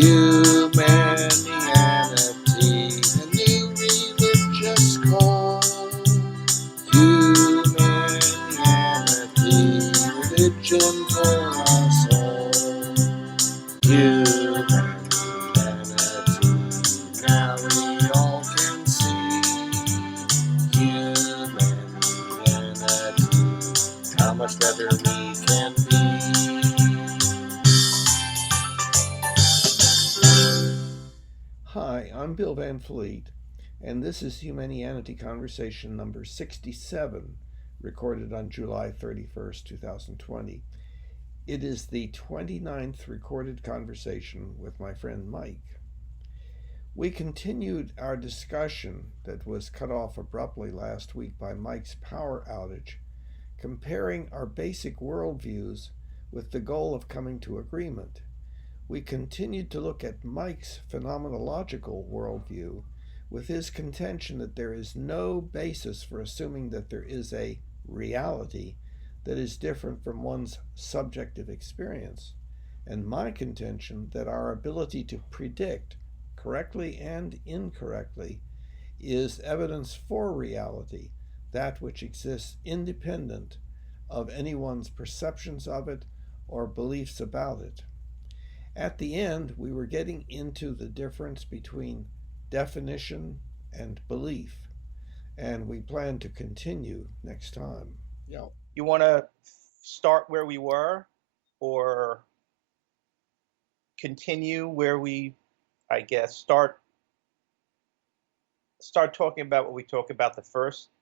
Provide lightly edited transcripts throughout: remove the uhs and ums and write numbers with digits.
Humanianity, a new religious call. Humanianity, religion for us all. Humanity, now we all can see. Humanity, how much better we can be. Hi, I'm Bill Van Fleet, and this is Humanianity Conversation number 67, recorded on July 31st, 2020. It is the 29th recorded conversation with my friend Mike. We continued our discussion that was cut off abruptly last week by Mike's power outage, comparing our basic worldviews with the goal of coming to agreement. We continued to look at Mike's phenomenological worldview with his contention that there is no basis for assuming that there is a reality that is different from one's subjective experience, and my contention that our ability to predict, correctly and incorrectly, is evidence for reality, that which exists independent of anyone's perceptions of it or beliefs about it. At the end, we were getting into the difference between definition and belief, and we plan to continue next time. Yeah. You want to start where we were or continue where we, I guess, start talking about what we talked about the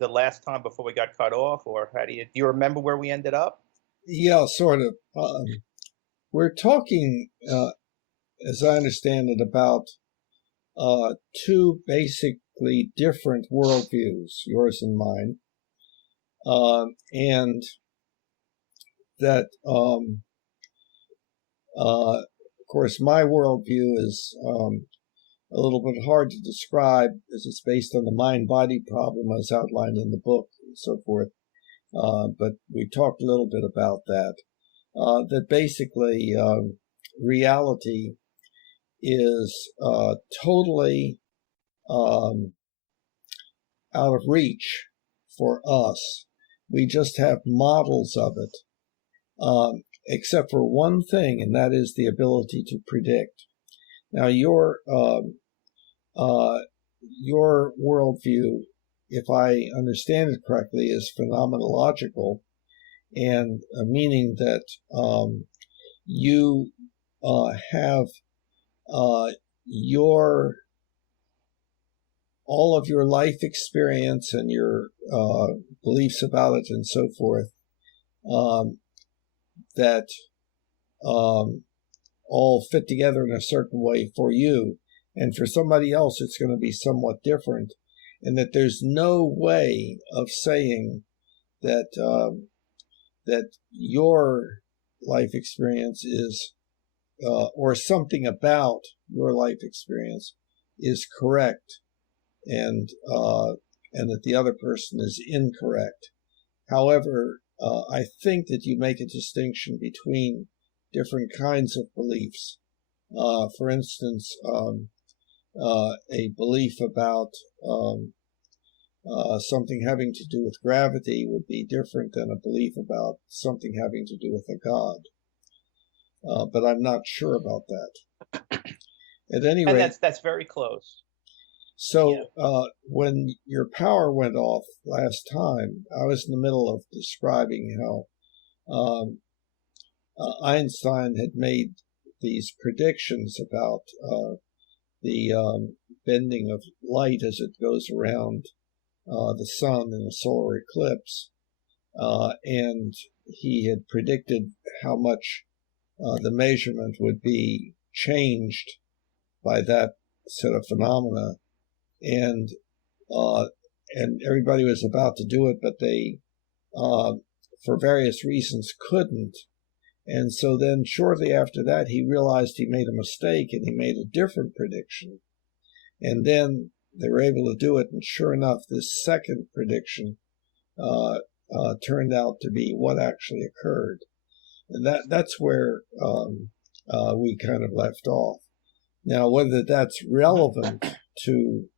last time before we got cut off, or do you remember where we ended up? Yeah, sort of. We're talking, as I understand it, about two basically different worldviews, yours and mine, and that, of course, my worldview is a little bit hard to describe as it's based on the mind-body problem as outlined in the book and so forth. But we talked a little bit about that. That basically reality is totally out of reach for us. We just have models of it, except for one thing, and that is the ability to predict. Now, your worldview, if I understand it correctly, is phenomenological, and meaning that you have all of your life experience and your beliefs about it and so forth, that all fit together in a certain way for you, and for somebody else it's going to be somewhat different, and that there's no way of saying that that your life experience is or something about your life experience is correct, and that the other person is incorrect. However, I think that you make a distinction between different kinds of beliefs. For instance, a belief about something having to do with gravity would be different than a belief about something having to do with a god. But I'm not sure about that. At any rate, and that's very close. So when your power went off last time, I was in the middle of describing how Einstein had made these predictions about the bending of light as it goes around the sun in a solar eclipse, and he had predicted how much the measurement would be changed by that set of phenomena, and everybody was about to do it, but they, for various reasons, couldn't. And so then shortly after that, he realized he made a mistake and he made a different prediction. And then they were able to do it, and sure enough, this second prediction turned out to be what actually occurred. And that's where we kind of left off. Now, whether that's relevant to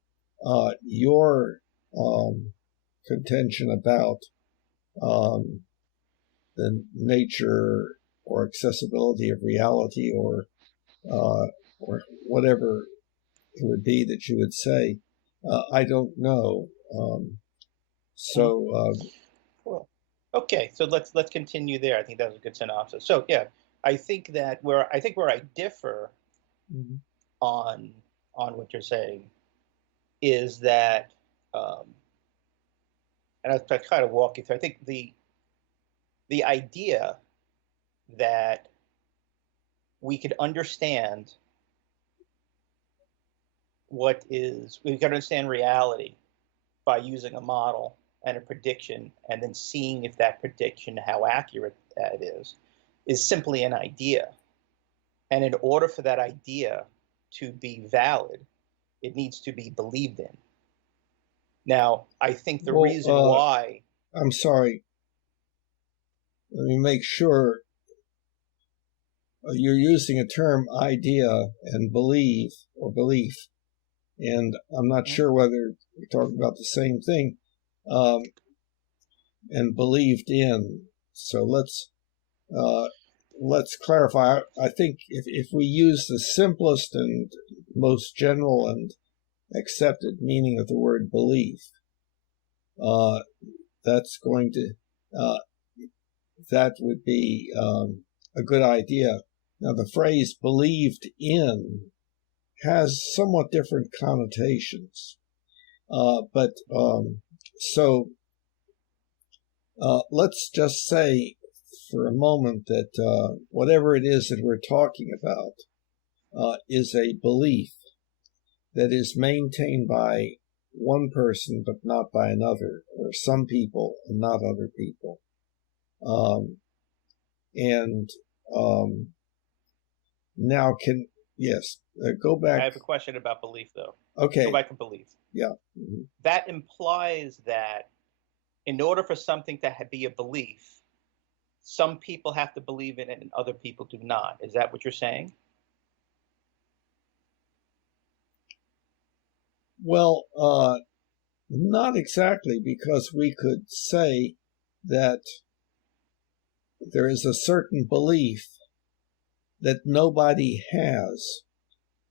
your contention about the nature or accessibility of reality, or whatever it would be that you would say, I don't know. Cool. Okay, so let's continue there. I think that was a good synopsis. So yeah, I think where I differ on what you're saying is that, and I'll kind of walk you through. I think the idea that we could understand we can understand reality by using a model and a prediction, and then seeing if that prediction, how accurate that is simply an idea. And in order for that idea to be valid, it needs to be believed in. Now, I think the reason why... I'm sorry. Let me make sure. You're using a term idea and believe or belief, and I'm not sure whether we're talking about the same thing. And believed in. So let's clarify. I think if we use the simplest and most general and accepted meaning of the word belief, that's going to that would be a good idea. Now, the phrase believed in has somewhat different connotations, but let's just say for a moment that whatever it is that we're talking about is a belief that is maintained by one person but not by another, or some people and not other people. Now go back. I have a question about belief, though. Okay. Go back to belief. Yeah. That implies that in order for something to be a belief, some people have to believe in it and other people do not. Is that what you're saying? Well, not exactly, because we could say that there is a certain belief that nobody has,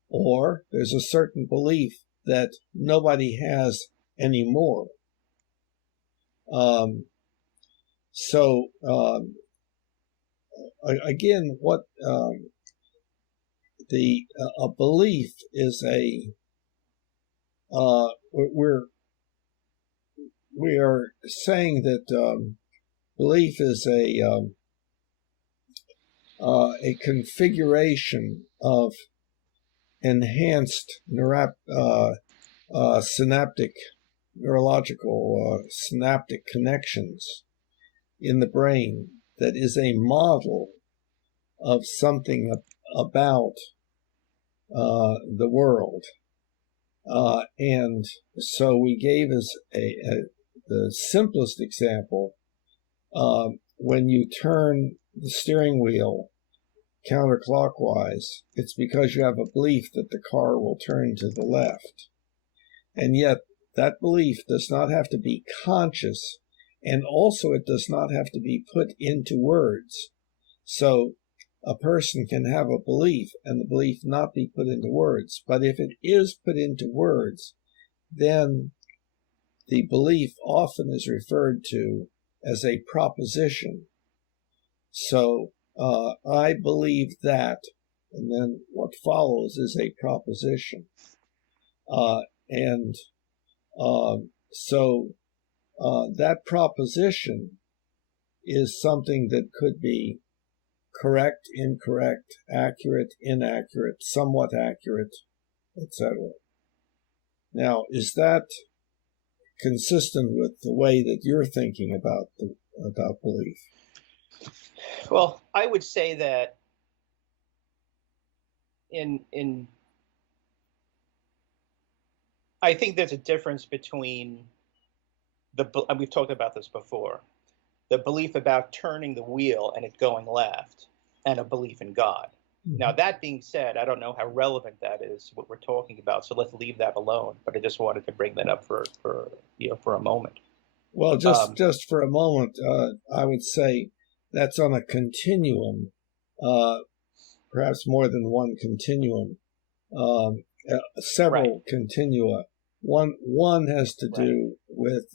or there's a certain belief that nobody has anymore. Again, what a belief is we are saying that belief is a configuration of enhanced synaptic connections in the brain that is a model of something about the world. And so we gave as the simplest example, when you turn the steering wheel counterclockwise, it's because you have a belief that the car will turn to the left. And yet that belief does not have to be conscious, and also it does not have to be put into words. So a person can have a belief and the belief not be put into words. But if it is put into words, then the belief often is referred to as a proposition. So I believe that, and then what follows is a proposition. So that proposition is something that could be correct, incorrect, accurate, inaccurate, somewhat accurate, etc. Now, is that consistent with the way that you're thinking about belief? Well, I would say that I think there's a difference between and we've talked about this before, the belief about turning the wheel and it going left, and a belief in God. Now, that being said, I don't know how relevant that is to what we're talking about, so let's leave that alone. But I just wanted to bring that up for a moment. Well, just for a moment, I would say that's on a continuum, perhaps more than one continuum, several continua. One has to do with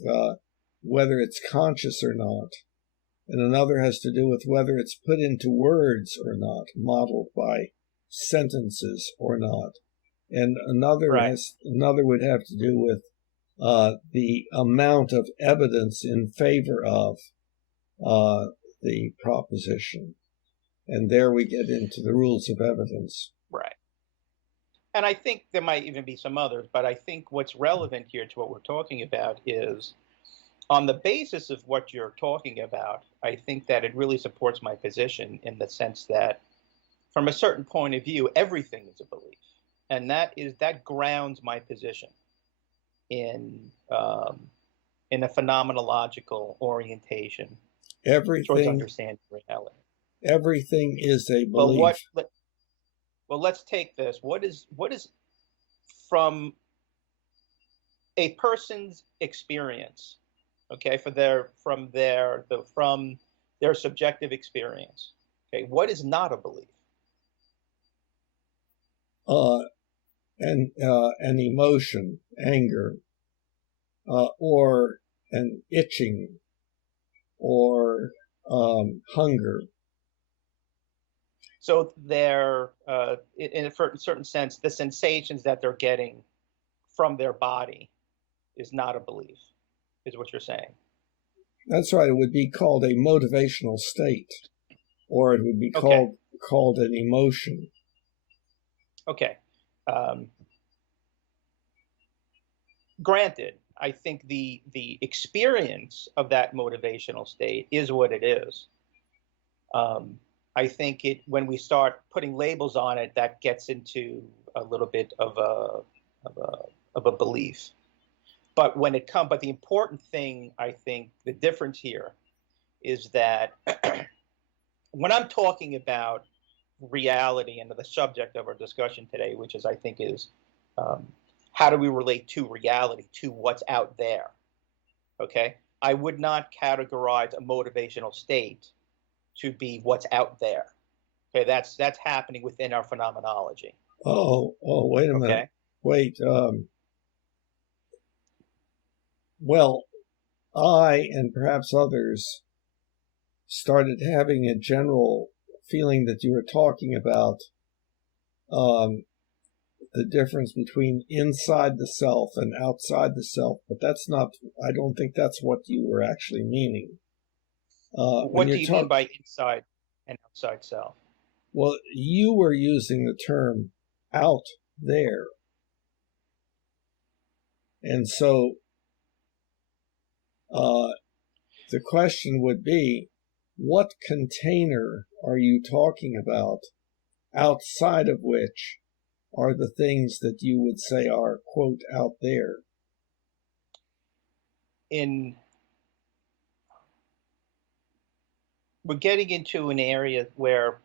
whether it's conscious or not, and another has to do with whether it's put into words or not, modeled by sentences or not, and another would have to do with the amount of evidence in favor of the proposition. And there we get into the rules of evidence. Right. And I think there might even be some others, but I think what's relevant here to what we're talking about is, on the basis of what you're talking about, I think that it really supports my position in the sense that, from a certain point of view, everything is a belief. And that grounds my position in a phenomenological orientation towards understanding reality. Everything is a belief. Well, let's take this. What is from a person's experience, okay, from their subjective experience, okay, what is not a belief? An emotion, anger, or an itching, or hunger. So they're, in a certain sense, the sensations that they're getting from their body is not a belief, is what you're saying. That's right. It would be called a motivational state, or it would be called an emotion. Okay. Granted, I think the experience of that motivational state is what it is. I think when we start putting labels on it, that gets into a little bit of a belief. But but the important thing, I think, the difference here is that when I'm talking about reality and the subject of our discussion today, which is, I think, is how do we relate to reality, to what's out there? Okay, I would not categorize a motivational state to be what's out there. Okay, that's happening within our phenomenology. Oh, wait a minute. Wait. Well, I and perhaps others started having a general feeling that you were talking about the difference between inside the self and outside the self, but that's not, I don't think that's what you were actually meaning. What do you mean by inside and outside self? Well, you were using the term out there. And so the question would be, what container are you talking about outside of which are the things that you would say are, quote, out there? We're getting into an area where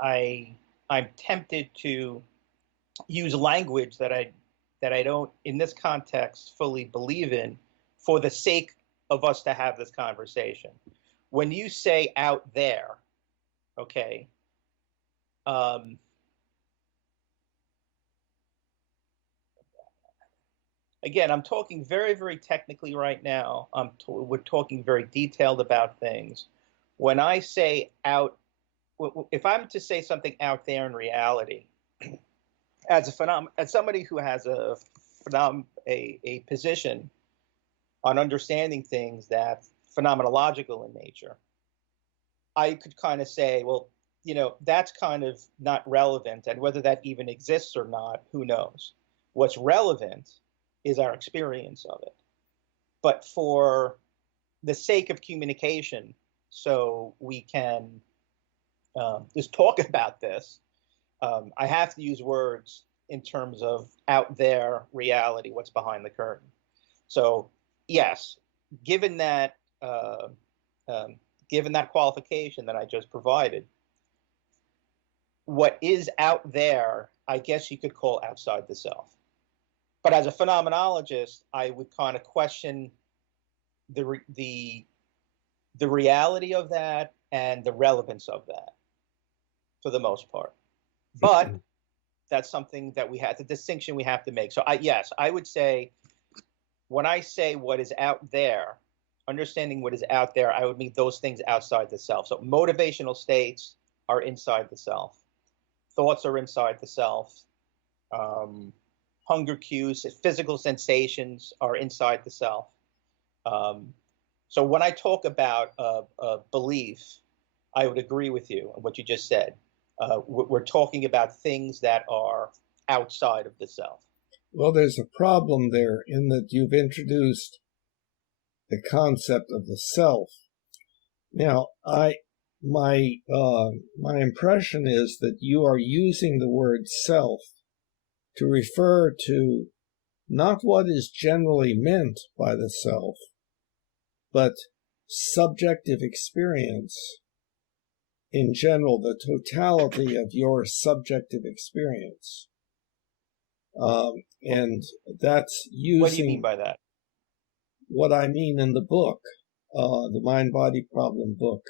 I'm tempted to use language that I don't, in this context, fully believe in, for the sake of us to have this conversation. When you say out there, okay, again, I'm talking very, very technically right now. We're talking very detailed about things. When I say out, if I'm to say something out there in reality, as somebody who has a position on understanding things that's phenomenological in nature, I could kind of say, well, that's kind of not relevant, and whether that even exists or not, who knows? What's relevant is our experience of it. But for the sake of communication, so we can just talk about this, I have to use words in terms of out there reality, what's behind the curtain. So yes, given that qualification that I just provided, what is out there, I guess you could call outside the self. But as a phenomenologist, I would kind of question the reality of that and the relevance of that for the most part. But that's something that we have, the distinction we have to make. So yes, I would say when I say what is out there, understanding what is out there, I would mean those things outside the self. So motivational states are inside the self. Thoughts are inside the self. Hunger cues, physical sensations are inside the self. So when I talk about belief, I would agree with you on what you just said. We're talking about things that are outside of the self. Well, there's a problem there in that you've introduced the concept of the self. Now, my impression is that you are using the word self to refer to not what is generally meant by the self, but subjective experience in general, the totality of your subjective experience. And that's using... What do you mean by that? What I mean in the book, the Mind-Body Problem book,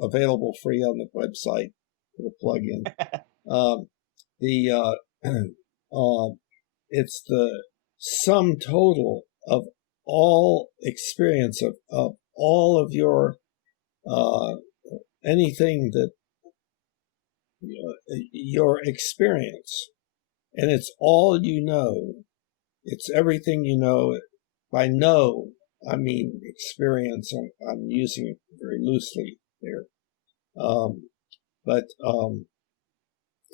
available free on the website, put a plug in. It's the sum total of all experience of all of your anything that your experience, and it's all you know. It's everything you know. By know, I mean experience. I'm using it very loosely there,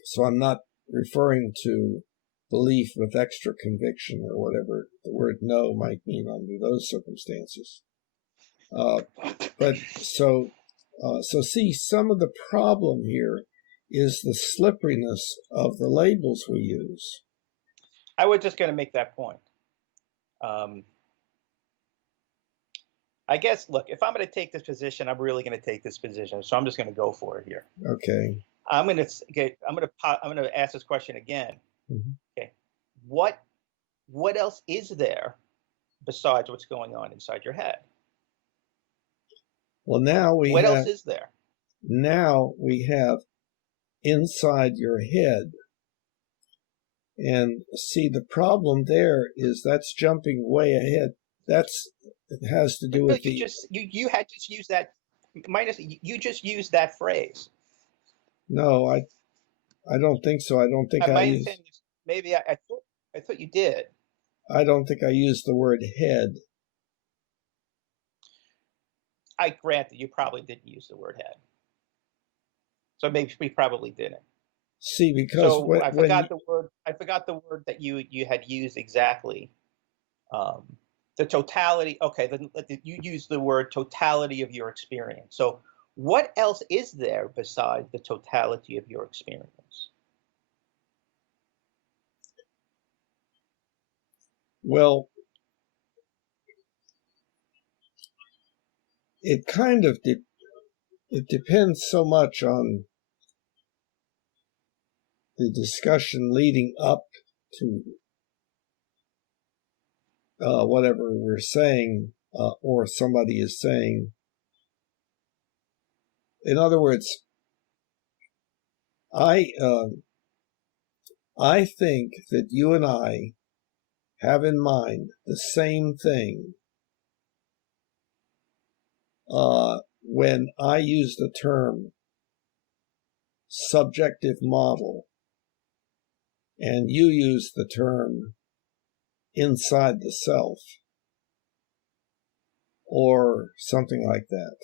so I'm not referring to belief with extra conviction or whatever the word know might mean under those circumstances. But so see, some of the problem here is the slipperiness of the labels we use. I was just going to make that point. I guess, look, if I'm going to take this position, I'm really going to take this position. So I'm just going to go for it here. Okay. I'm going to ask this question again. Mm-hmm. Okay. What else is there besides what's going on inside your head? Well, now what else is there? Now we have inside your head. And see, the problem there is that's jumping way ahead. It has to do with you had just used that you just used that phrase. No, I don't think so. I don't think I used. Maybe I thought you did. I don't think I used the word head. I grant that you probably didn't use the word head. So maybe we probably didn't. See, because so I forgot the word. I forgot the word that you had used exactly. The totality. Okay, you used the word totality of your experience. So what else is there besides the totality of your experience? Well, it kind of it depends so much on the discussion leading up to whatever we're saying or somebody is saying. In other words, I think that you and I have in mind the same thing when I use the term subjective model and you use the term inside the self or something like that.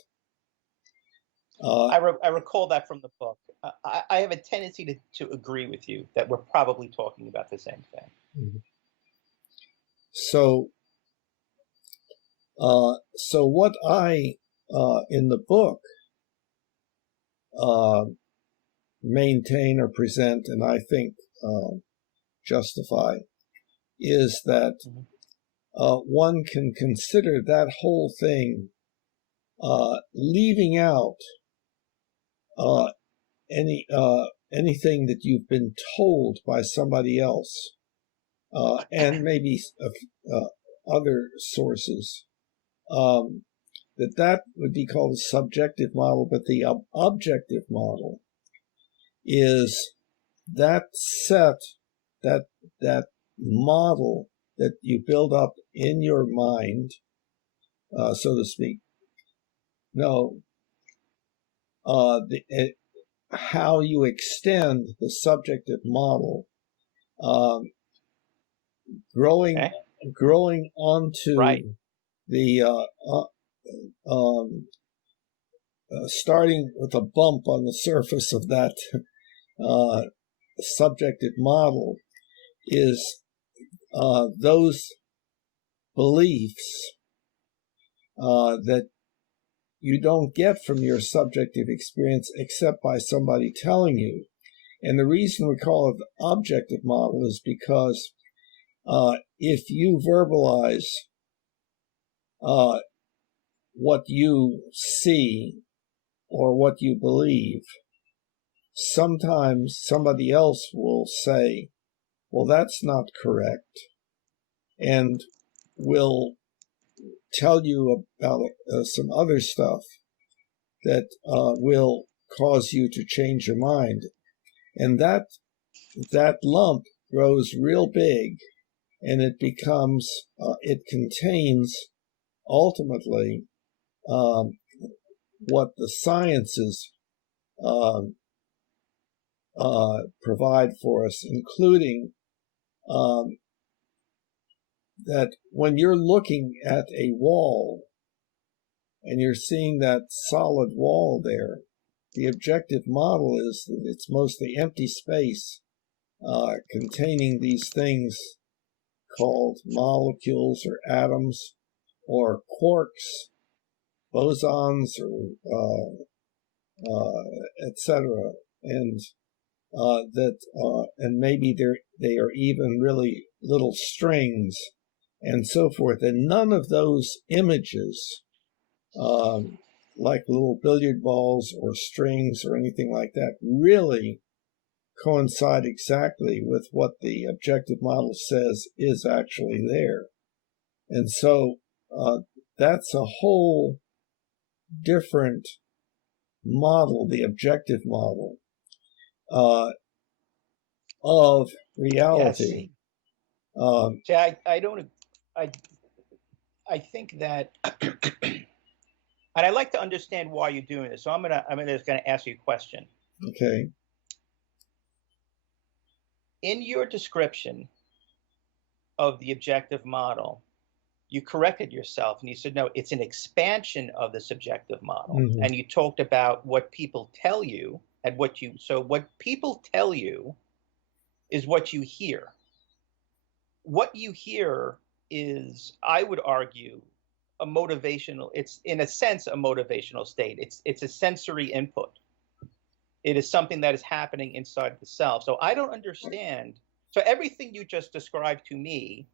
I recall that from the book. I have a tendency to agree with you that we're probably talking about the same thing. Mm-hmm. So what I in the book maintain or present, and I think justify, is that one can consider that whole thing leaving out anything that you've been told by somebody else, and maybe other sources, that would be called a subjective model. But the objective model is that set, that model that you build up in your mind, so to speak. No, how you extend the subjective model, growing onto Right. the starting with a bump on the surface of that subjective model is those beliefs that you don't get from your subjective experience except by somebody telling you. And the reason we call it the objective model is because if you verbalize what you see or what you believe, sometimes somebody else will say, well, that's not correct, and will tell you about some other stuff that will cause you to change your mind. And that lump grows real big, and it becomes, it contains ultimately what the sciences provide for us, including that when you're looking at a wall and you're seeing that solid wall there, the objective model is that it's mostly empty space containing these things called molecules or atoms or quarks, bosons, or etc. And and maybe they are even really little strings and so forth. And none of those images, like little billiard balls or strings or anything like that, really coincide exactly with what the objective model says is actually there. And so that's a whole different model, the objective model of reality. Yes. See, I don't. I think that, and I like to understand why you're doing this. So I'm just gonna ask you a question. Okay. In your description of the objective model, you corrected yourself and you said, no, it's an expansion of the subjective model. Mm-hmm. And you talked about what people tell you and what people tell you is what you hear. What you hear is, I would argue, a motivational, it's in a sense a motivational state. It's a sensory input. It is something that is happening inside the self. So I don't understand. So everything you just described to me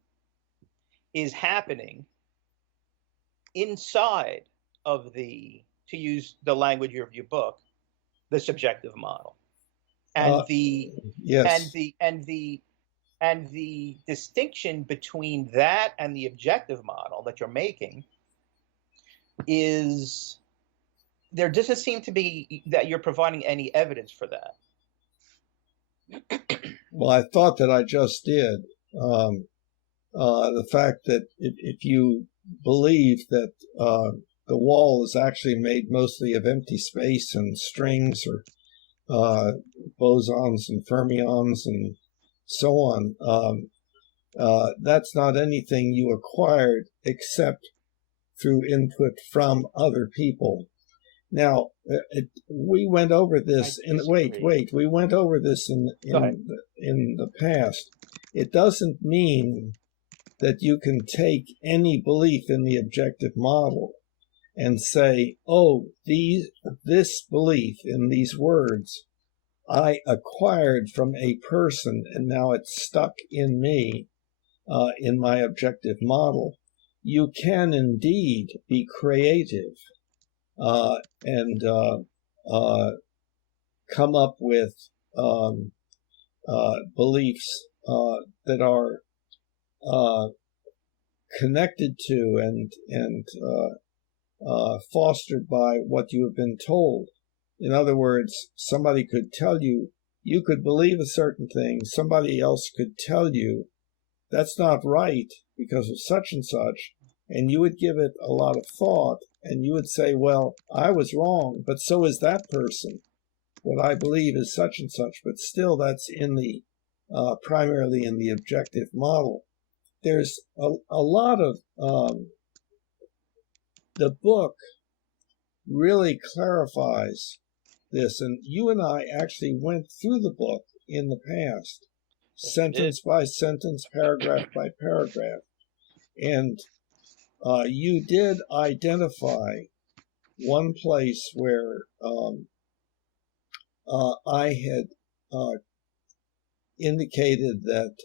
is happening inside of the, to use the language of your book, the subjective model. And yes. and the distinction between that and the objective model that you're making is, there doesn't seem to be that you're providing any evidence for that. Well, I thought that I just did. The fact that if you believe that the wall is actually made mostly of empty space and strings or bosons and fermions and so on, that's not anything you acquired except through input from other people. Now, we went over this we went over this in the past. It doesn't mean that you can take any belief in the objective model and say, oh, this belief in these words I acquired from a person and now it's stuck in me, in my objective model. You can indeed be creative and come up with beliefs that are connected to and fostered by what you have been told. In other words, somebody could tell you, you could believe a certain thing, somebody else could tell you, that's not right because of such and such, and you would give it a lot of thought, and you would say, well, I was wrong, but so is that person. What I believe is such and such, but still that's in the primarily in the objective model. There's a lot of the book really clarifies this, and you and I actually went through the book in the past, sentence by sentence, paragraph by paragraph, and you did identify one place where I had indicated that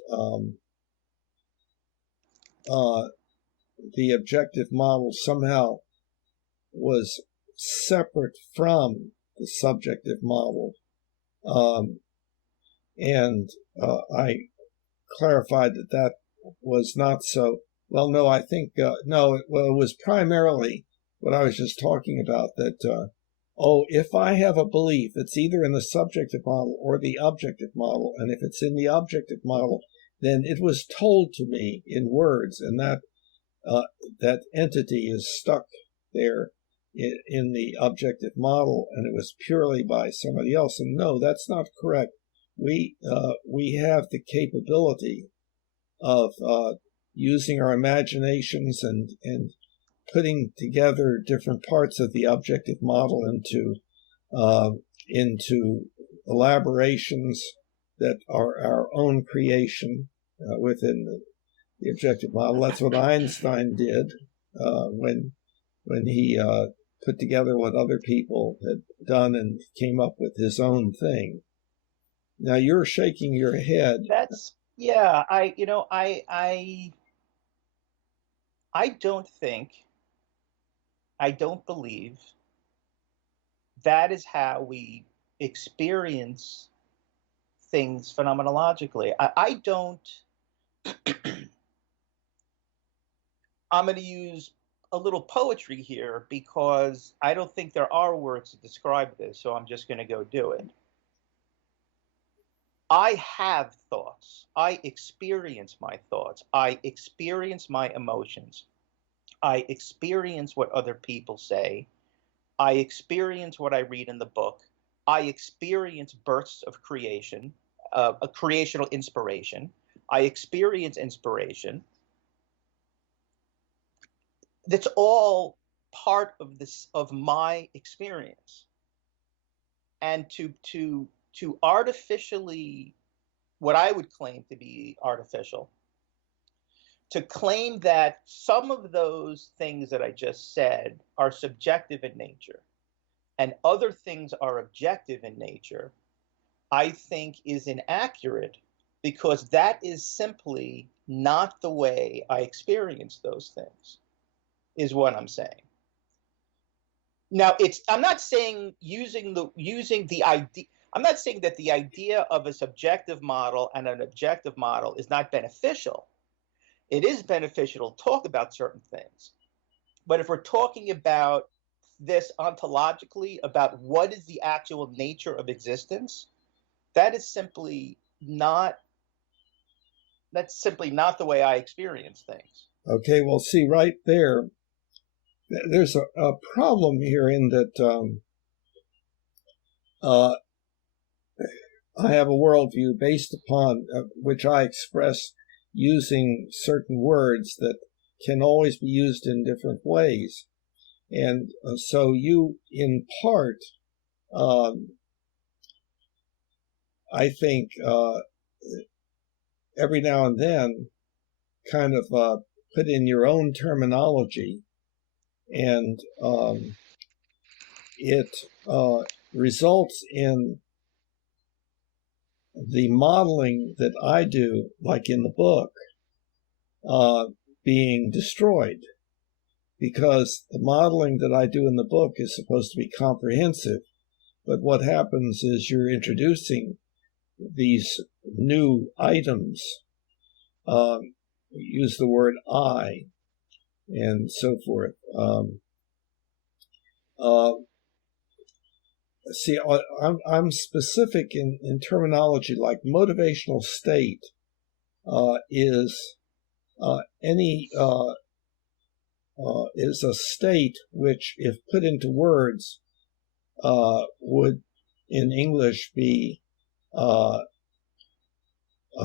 the objective model somehow was separate from the subjective model. And I clarified that that was not so. Well, no, I think, no, it was primarily what I was just talking about, that, if I have a belief, it's either in the subjective model or the objective model, and if it's in the objective model, then it was told to me in words, and that that entity is stuck there in the objective model, and it was purely by somebody else. And no, that's not correct. We have the capability of using our imaginations and putting together different parts of the objective model into elaborations that are our own creation within the objective model. That's what Einstein did when he put together what other people had done and came up with his own thing. Now you're shaking your head. That's, yeah, I don't believe that is how we experience things phenomenologically. I don't. I'm going to use a little poetry here because I don't think there are words to describe this, so I'm just going to go do it. I have thoughts. I experience my thoughts. I experience my emotions. I experience what other people say. I experience what I read in the book. I experience bursts of creation, a creational inspiration. I experience inspiration. That's all part of this, of my experience. And to artificially, what I would claim to be artificial, to claim that some of those things that I just said are subjective in nature and other things are objective in nature, I think is inaccurate, because that is simply not the way I experience those things, is what I'm saying. Now, I'm not saying using the idea. I'm not saying that the idea of a subjective model and an objective model is not beneficial. It is beneficial to talk about certain things. But if we're talking about this ontologically, about what is the actual nature of existence, that's simply not the way I experience things. Okay, well, see, right there, there's a problem here in that I have a worldview based upon which I express using certain words that can always be used in different ways. And so you, in part, I think every now and then kind of put in your own terminology, and it results in the modeling that I do, like in the book, being destroyed, because the modeling that I do in the book is supposed to be comprehensive, But what happens is you're introducing these new items. Use the word I and so forth. See, I'm specific in terminology, like motivational state is is a state which, if put into words, would in English be a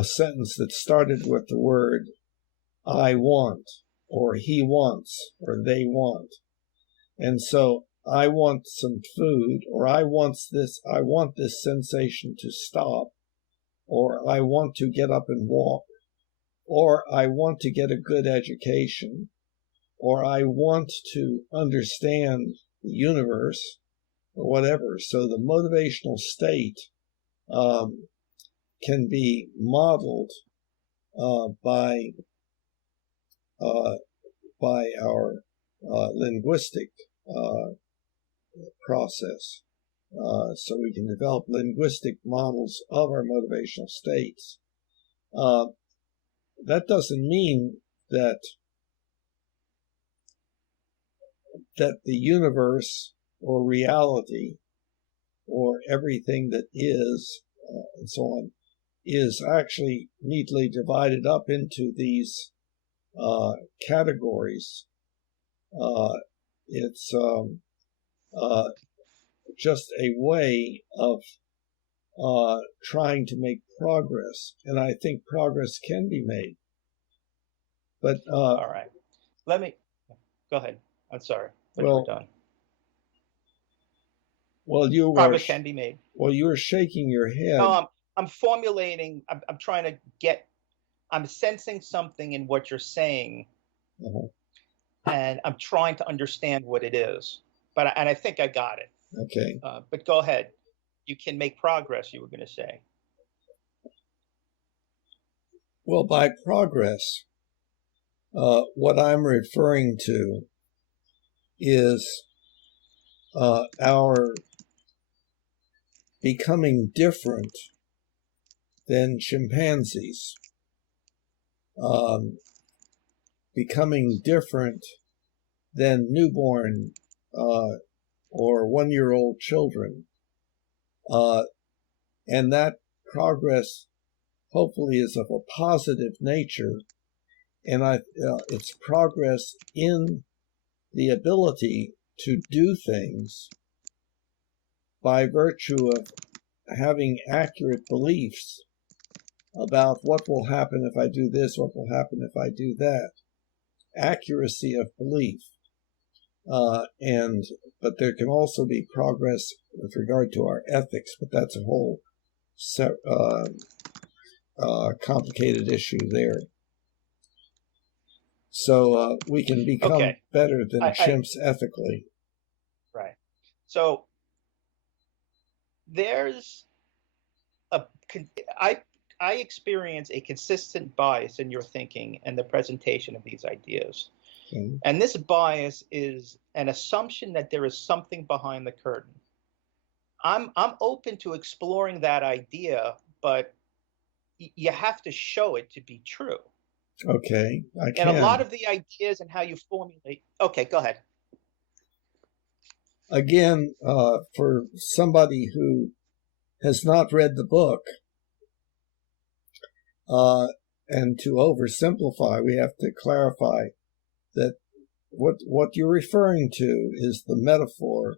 sentence that started with the word I want, or he wants, or they want. And so I want some food, or I want this sensation to stop, or I want to get up and walk, or I want to get a good education, or I want to understand the universe, or whatever. So the motivational state can be modeled by our linguistic process. So we can develop linguistic models of our motivational states. That doesn't mean that the universe or reality or everything that is, and so on, is actually neatly divided up into these categories. It's just a way of trying to make progress, and I think progress can be made. But all right, let me go ahead. I'm sorry, but you're done. Well, progress can be made. Well, you were shaking your head. No, I'm formulating. I'm trying to get. I'm sensing something in what you're saying, and I'm trying to understand what it is. And I think I got it. Okay. But go ahead. You can make progress, you were going to say. Well, by progress, what I'm referring to is our becoming different than chimpanzees, becoming different than newborn or one-year-old children. And that progress hopefully is of a positive nature, and it's progress in the ability to do things by virtue of having accurate beliefs about what will happen if I do this, what will happen if I do that. Accuracy of belief. But there can also be progress with regard to our ethics, but that's a whole complicated issue there. So we can become better than chimps ethically. Right. So there's I experience a consistent bias in your thinking and the presentation of these ideas. Okay. And this bias is an assumption that there is something behind the curtain. I'm open to exploring that idea, but you have to show it to be true. Okay, I can. And a lot of the ideas and how you formulate. Okay, go ahead. Again, for somebody who has not read the book, and to oversimplify, we have to clarify that what you're referring to is the metaphor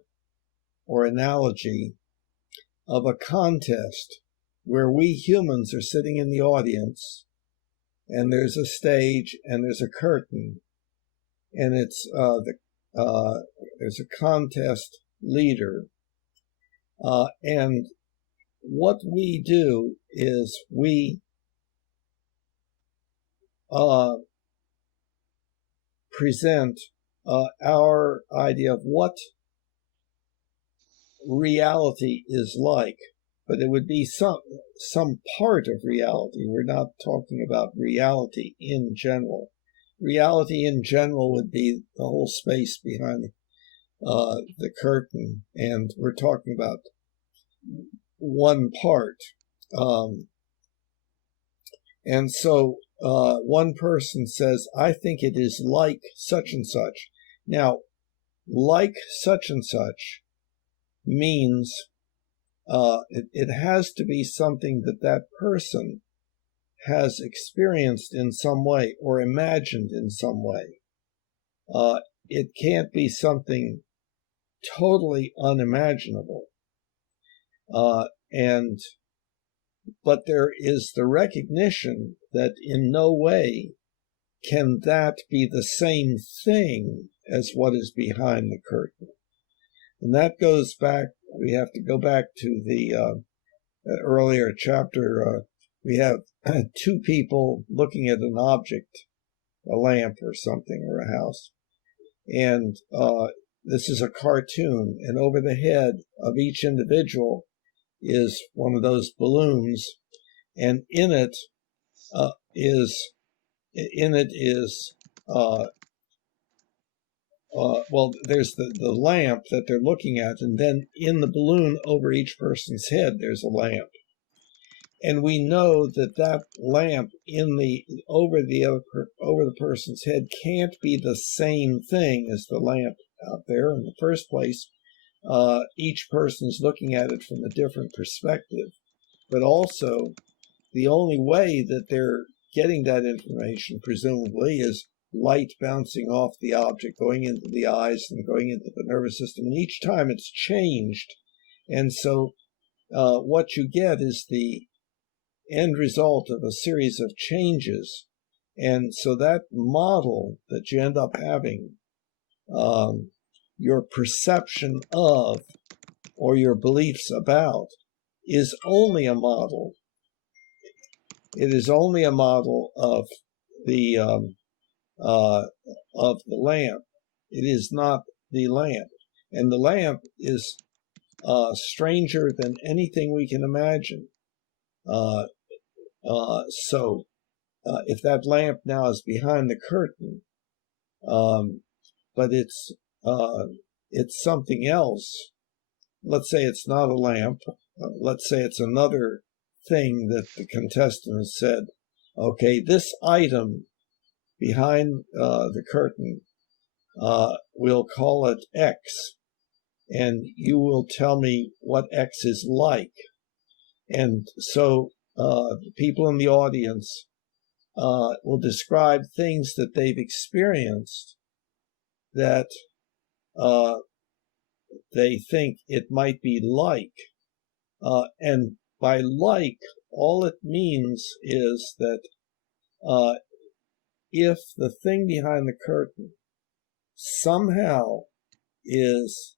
or analogy of a contest where we humans are sitting in the audience, and there's a stage and there's a curtain, and it's there's a contest leader, and what we do is we present our idea of what reality is like, but it would be some part of reality. We're not talking about reality in general. Reality in general would be the whole space behind the curtain, and we're talking about one part. And so one person says, I think it is like such and such. Now, like such and such means it has to be something that that person has experienced in some way or imagined in some way. It can't be something totally unimaginable. But there is the recognition that in no way can that be the same thing as what is behind the curtain. And that goes back, we have to go back to the earlier chapter. We have two people looking at an object, a lamp or something, or a house. And this is a cartoon, and over the head of each individual is one of those balloons, and in it is well, there's the lamp that they're looking at, and then in the balloon over each person's head there's a lamp, and we know that that lamp over the person's head can't be the same thing as the lamp out there in the first place. Each person's looking at it from a different perspective, but also the only way that they're getting that information, presumably, is light bouncing off the object, going into the eyes and going into the nervous system. And each time it's changed. And so what you get is the end result of a series of changes. And so that model that you end up having, your perception of or your beliefs about, is only a model. It is only a model of the lamp. It is not the lamp, and the lamp is stranger than anything we can imagine. So, if that lamp now is behind the curtain, but it's something else. Let's say it's not a lamp. Let's say it's another thing that the contestant has said. Okay, this item behind the curtain, we'll call it X, and you will tell me what X is like. And so the people in the audience will describe things that they've experienced that they think it might be like. And by like, all it means is that if the thing behind the curtain somehow is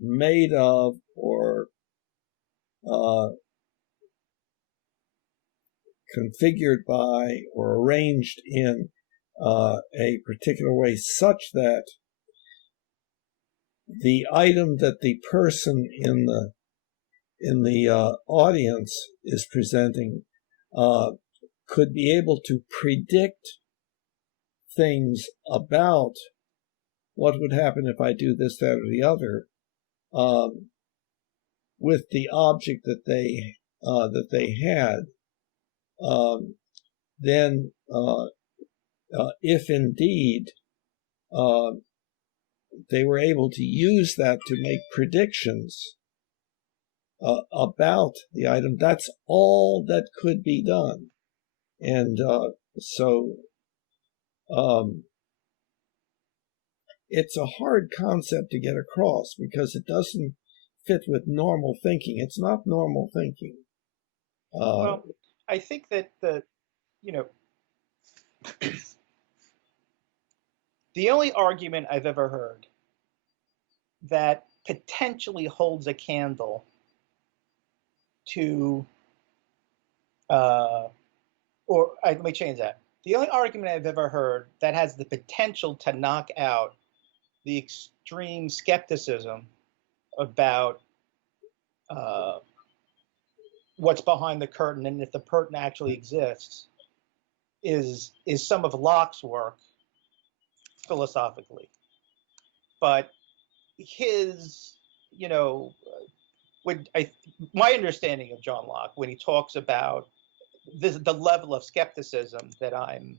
made of or configured by or arranged in a particular way such that the item that the person in the audience is presenting could be able to predict things about what would happen if I do this, that, or the other, with the object that they had, then if indeed they were able to use that to make predictions about the item, that's all that could be done. And so it's a hard concept to get across because it doesn't fit with normal thinking. It's not normal thinking. Well, I think that the only argument I've ever heard that potentially holds a candle to, let me change that. The only argument I've ever heard that has the potential to knock out the extreme skepticism about what's behind the curtain and if the curtain actually exists is some of Locke's work philosophically. But his, my understanding of John Locke, when he talks about the level of skepticism that I'm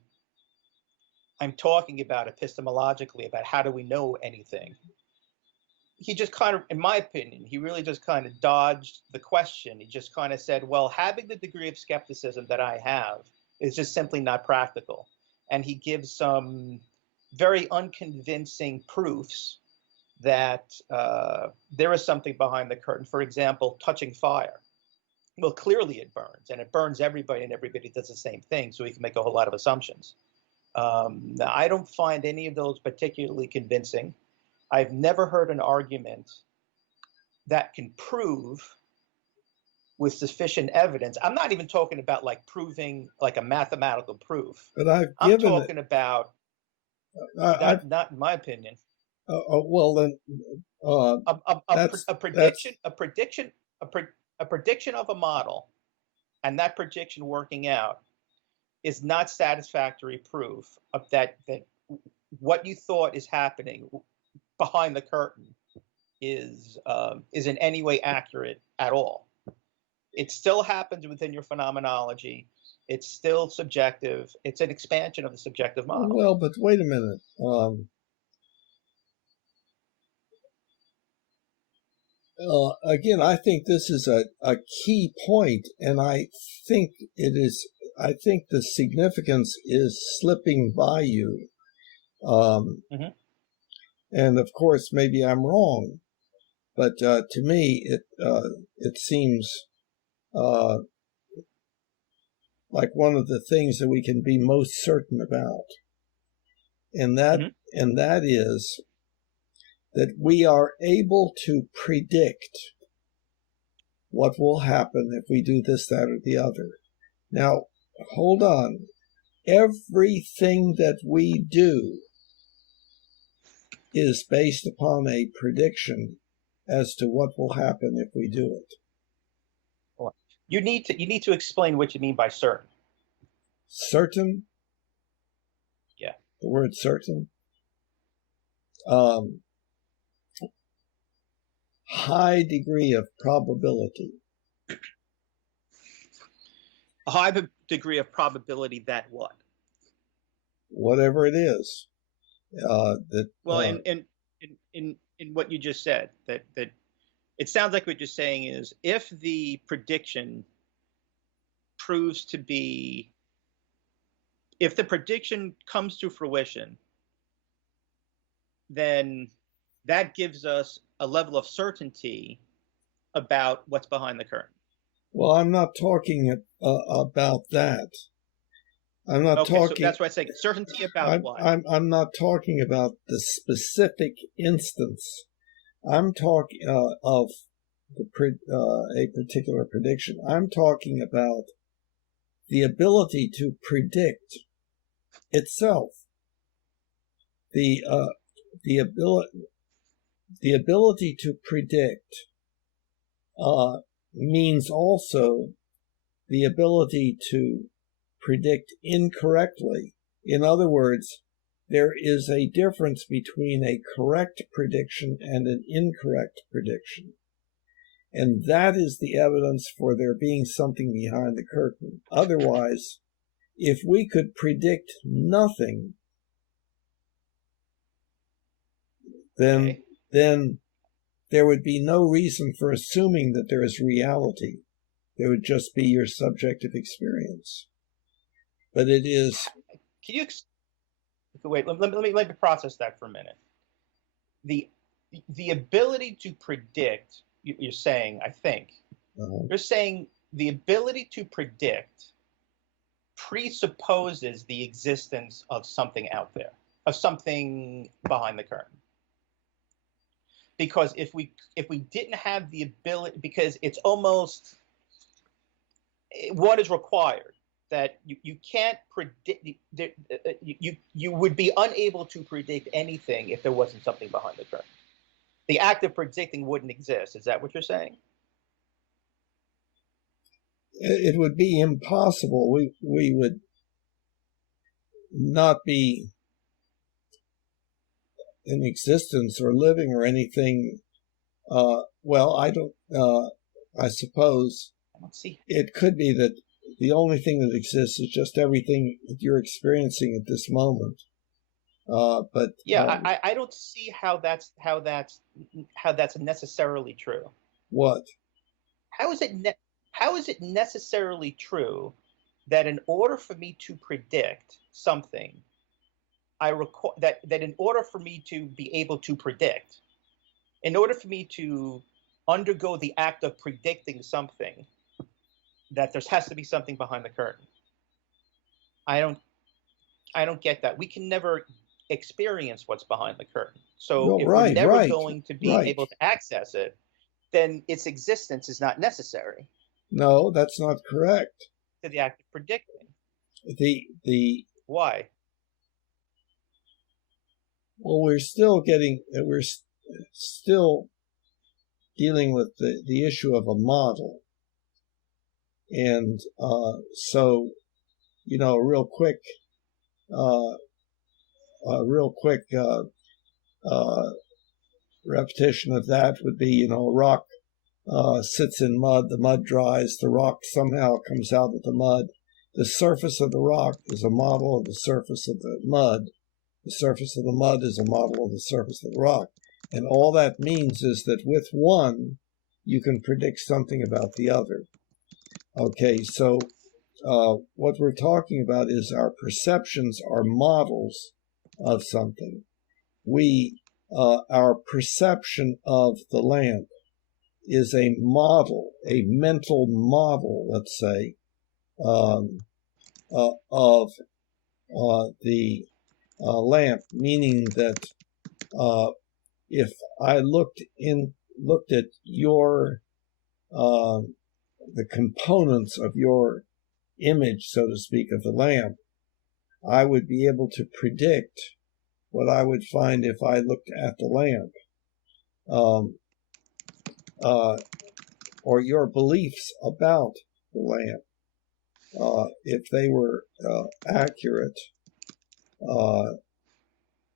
talking about epistemologically, about how do we know anything, he just kind of, in my opinion, he really just kind of dodged the question. He just kind of said, well, having the degree of skepticism that I have is just simply not practical. And he gives some very unconvincing proofs that there is something behind the curtain. For example, touching fire. Well, clearly it burns, and it burns everybody, and everybody does the same thing, so we can make a whole lot of assumptions. I don't find any of those particularly convincing. I've never heard an argument that can prove with sufficient evidence. I'm not even talking about like proving like a mathematical proof. But I'm talking about, not in my opinion. Well, then A prediction of a model, and that prediction working out, is not satisfactory proof of that what you thought is happening behind the curtain is in any way accurate at all. It still happens within your phenomenology. It's still subjective. It's an expansion of the subjective model. Well, but wait a minute. Again, I think this is a key point, and I think the significance is slipping by you. And of course, maybe I'm wrong, but to me, it seems like one of the things that we can be most certain about, and that is that we are able to predict what will happen if we do this, that, or the other. Now, hold on. Everything that we do is based upon a prediction as to what will happen if we do it. You need to explain what you mean by certain. Certain? Yeah. The word certain? High degree of probability. A high degree of probability that what? Whatever it is. In what you just said, that it sounds like what you're saying is, if the prediction proves to be, if the prediction comes to fruition, then that gives us a level of certainty about what's behind the curtain. Well, I'm not talking about that. I'm not talking. So that's why I say certainty about what. I'm not talking about the specific instance. I'm talking of a particular prediction. I'm talking about the ability to predict itself. The ability to predict means also the ability to predict incorrectly. In other words, there is a difference between a correct prediction and an incorrect prediction. And that is the evidence for there being something behind the curtain. Otherwise, if we could predict nothing, then there would be no reason for assuming that there is reality. There would just be your subjective experience. But it is. Can you wait? Let me process that for a minute. The ability to predict. You're saying, I think, you're saying the ability to predict presupposes the existence of something out there, of something behind the curtain. Because if we didn't have the ability, because it's almost what is required, that you can't predict, you would be unable to predict anything if there wasn't something behind the curtain. The act of predicting wouldn't exist. Is that what you're saying? It would be impossible. We would not be in existence or living or anything. Well, I don't. I suppose I don't see. it could be that the only thing that exists is just everything that you're experiencing at this moment. But yeah, I don't see how that's necessarily true. What? How is it necessarily true that in order for me to predict something, that in order for me to be able to predict, in order for me to undergo the act of predicting something, that there has to be something behind the curtain? I don't get that. We can never experience what's behind the curtain. So No, if we're right, never right, going to be right. able to access it, then its existence is not necessary No, that's not correct. to the act of predicting. The Why? Well, we're still dealing with the issue of a model, and so real quick, repetition of that would be, a rock sits in mud, the mud dries, the rock somehow comes out of the mud. The surface of the rock is a model of the surface of the mud. The surface of the mud is a model of the surface of the rock. And all that means is that with one, you can predict something about the other. Okay, so what we're talking about is our perceptions are models of something. Our perception of the lamp is a model, a mental model, let's say, of the lamp, meaning that if I looked at your the components of your image, so to speak, of the lamp, I would be able to predict what I would find if I looked at the lamp. Or your beliefs about the lamp, if they were accurate.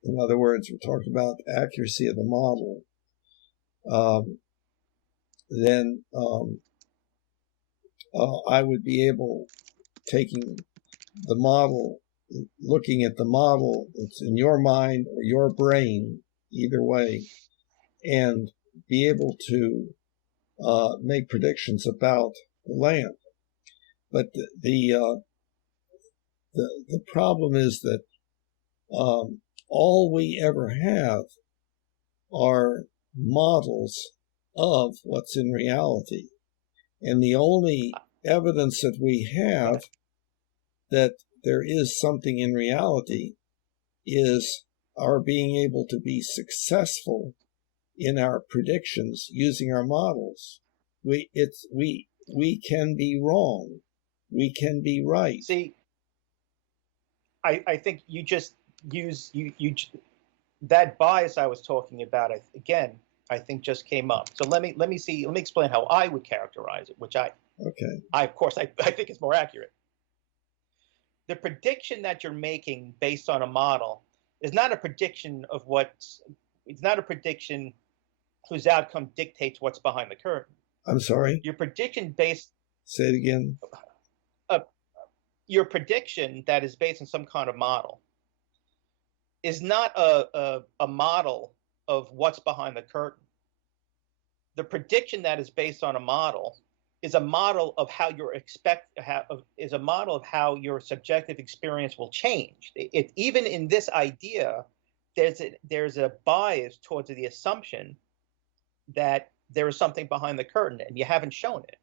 In other words, we're talking about accuracy of the model. Then I would be able, taking the model, looking at the model that's in your mind or your brain, either way, and be able to make predictions about the lamp. But the problem is that all we ever have are models of what's in reality. And the only evidence that we have that there is something in reality is our being able to be successful in our predictions using our models. We can be wrong. We can be right. See, I think you just use that bias I was talking about. I think just came up. So let me explain how I would characterize it, which of course I think is more accurate. The prediction that you're making based on a model is not a prediction of it's not a prediction whose outcome dictates what's behind the curtain. I'm sorry? Your prediction based... Say it again. Your prediction that is based on some kind of model is not a model of what's behind the curtain. The prediction that is based on a model is a model of how is a model of how your subjective experience will change. Even in this idea, there's a bias towards the assumption that there is something behind the curtain, and you haven't shown it.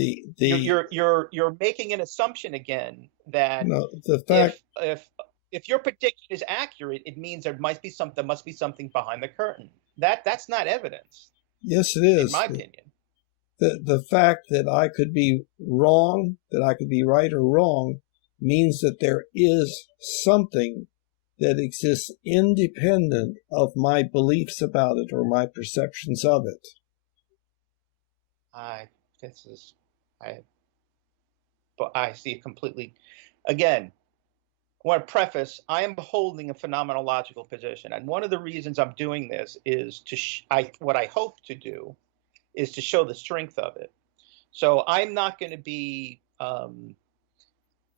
You're making an assumption again that the fact if your prediction is accurate, it means there must be something behind the curtain. That's not evidence. Yes, it is. In my opinion. The fact that I could be wrong, that I could be right or wrong, means that there is something that exists independent of my beliefs about it or my perceptions of it. But I see it completely. Again, want to preface, I am holding a phenomenological position. And one of the reasons I'm doing this is what I hope to do is to show the strength of it. So I'm not going to be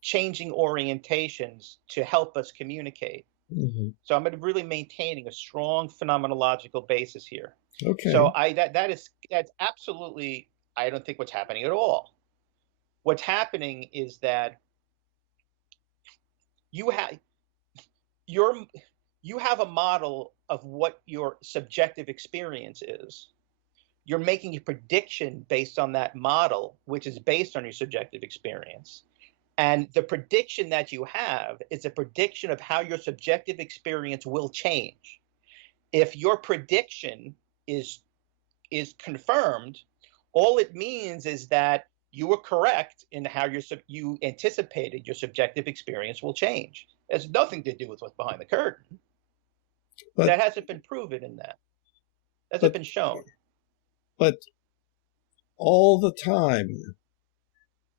changing orientations to help us communicate. Mm-hmm. So I'm going to really maintaining a strong phenomenological basis here. Okay. So that's absolutely, I don't think what's happening at all. What's happening is that you have a model of what your subjective experience is. You're making a prediction based on that model, which is based on your subjective experience. And the prediction that you have is a prediction of how your subjective experience will change. If your prediction is confirmed, all it means is that you were correct in how you anticipated your subjective experience will change. It has nothing to do with what's behind the curtain. But that hasn't been proven in that. Hasn't been shown. But all the time,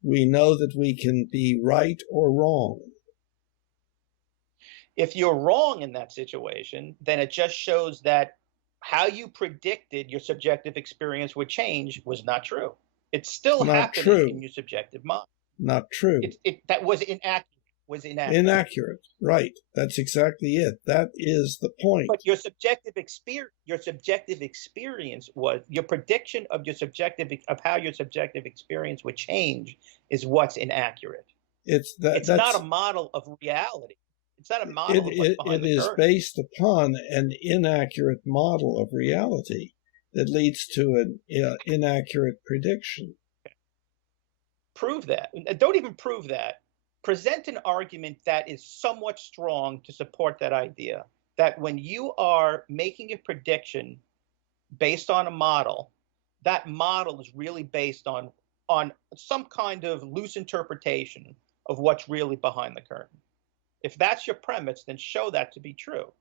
we know that we can be right or wrong. If you're wrong in that situation, then it just shows that how you predicted your subjective experience would change was not true. It's still happening in your subjective mind. Not true. That was inaccurate. Inaccurate. Right. That's exactly it. That is the point. But your subjective experience was your prediction of how your subjective experience would change is what's inaccurate. It's not a model of reality. It's not a model of what's behind the curtain. It is based upon an inaccurate model of reality that leads to an inaccurate prediction. Prove that. Don't even prove that. Present an argument that is somewhat strong to support that idea, that when you are making a prediction based on a model, that model is really based on some kind of loose interpretation of what's really behind the curtain. If that's your premise, then show that to be true.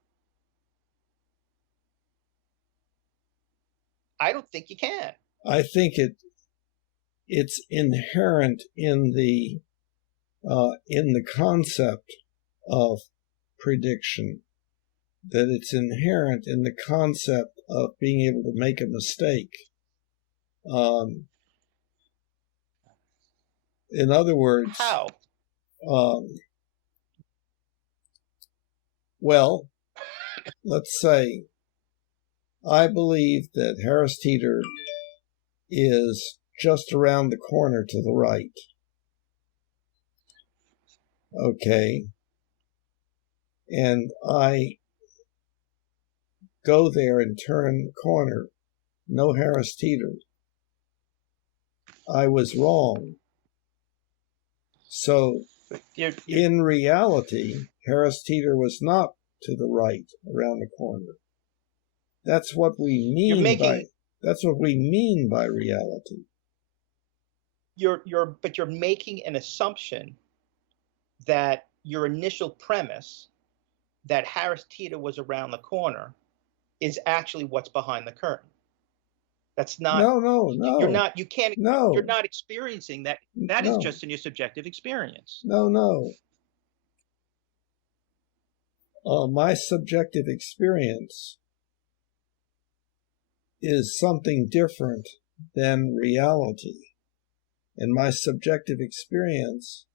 I don't think you can. I think it's inherent in the concept of prediction, that it's inherent in the concept of being able to make a mistake. In other words, how? Well, let's say I believe that Harris Teeter is just around the corner to the right. Okay. And I go there and turn the corner. No Harris Teeter. I was wrong. So, in reality, Harris Teeter was not to the right around the corner. That's what we mean by reality. But you're making an assumption that your initial premise that Harris Teeter was around the corner is actually what's behind the curtain. That's not. No. You're not. You can't. No. You're not experiencing that. That is just in your subjective experience. No. My subjective experience is something different than reality. And my subjective experience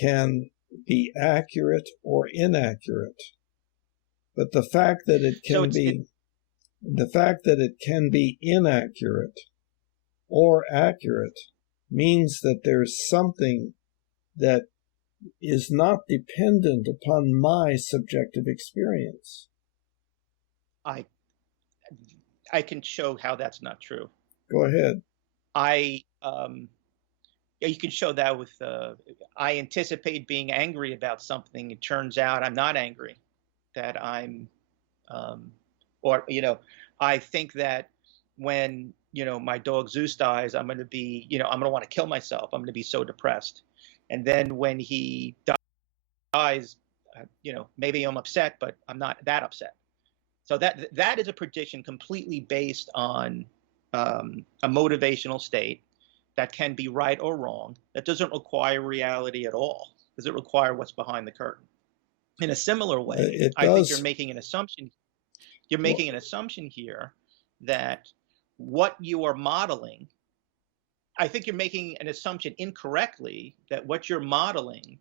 can be accurate or inaccurate. But the fact that it can be inaccurate or accurate means that there's something that is not dependent upon my subjective experience. I can show how that's not true. Go ahead. You can show that with I anticipate being angry about something. It turns out I'm not angry. That I'm, I think that when my dog Zeus dies, I'm going to be, I'm going to want to kill myself. I'm going to be so depressed. And then when he dies, maybe I'm upset, but I'm not that upset. So that is a prediction completely based on a motivational state that can be right or wrong. That doesn't require reality at all. Does it require what's behind the curtain? In a similar way, It I think you're does. making an assumption. You're Well, making an assumption here that what you are modeling, I think you're making an assumption incorrectly that what you're modeling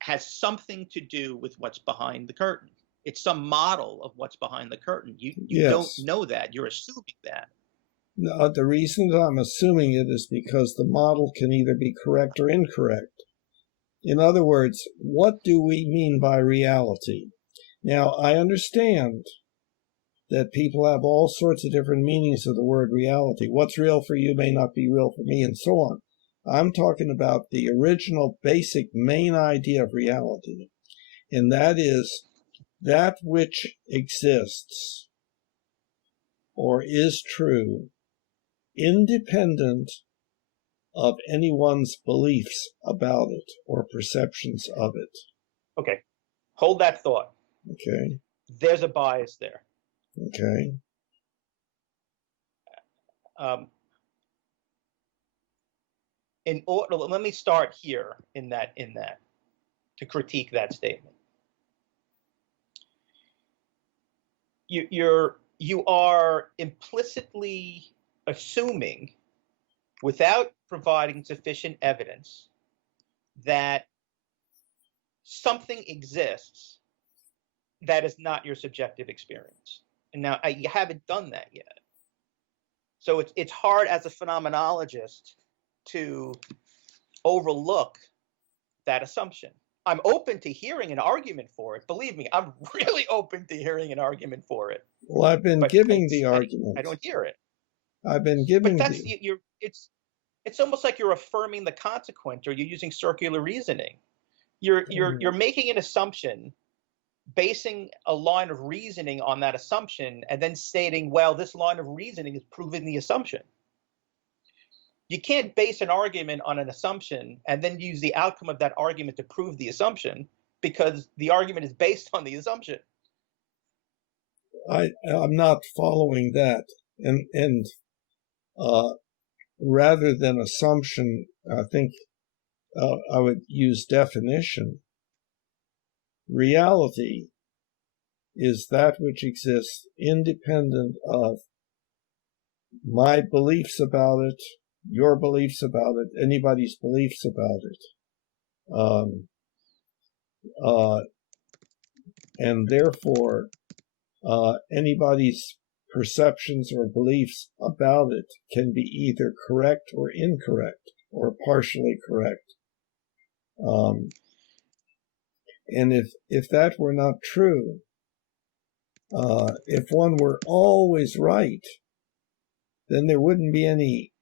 has something to do with what's behind the curtain. It's some model of what's behind the curtain. You don't yes. know that. You're assuming that. No, the reason I'm assuming it is because the model can either be correct or incorrect. In other words, what do we mean by reality? Now, I understand that people have all sorts of different meanings of the word reality. What's real for you may not be real for me, and so on. I'm talking about the original, basic, main idea of reality, and that is that which exists or is true, independent of anyone's beliefs about it or perceptions of it. Okay, hold that thought. Okay. There's a bias there. Okay. Let me start here in that to critique that statement. You are implicitly assuming, without providing sufficient evidence, that something exists that is not your subjective experience. And now you haven't done that yet. So it's hard as a phenomenologist to overlook that assumption. I'm open to hearing an argument for it. Believe me, I'm really open to hearing an argument for it. Well, I've been But giving the argument. I don't hear it. I've been But giving that's the. it's almost like you're affirming the consequent, or you're using circular reasoning. You're making an assumption, basing a line of reasoning on that assumption, and then stating, well, this line of reasoning is proving the assumption. You can't base an argument on an assumption and then use the outcome of that argument to prove the assumption, because the argument is based on the assumption. I'm not following that, and rather than assumption, I think I would use definition. Reality is that which exists independent of my beliefs about it, your beliefs about it, anybody's beliefs about it. And therefore, anybody's perceptions or beliefs about it can be either correct or incorrect or partially correct. And if that were not true, if one were always right, then there wouldn't be any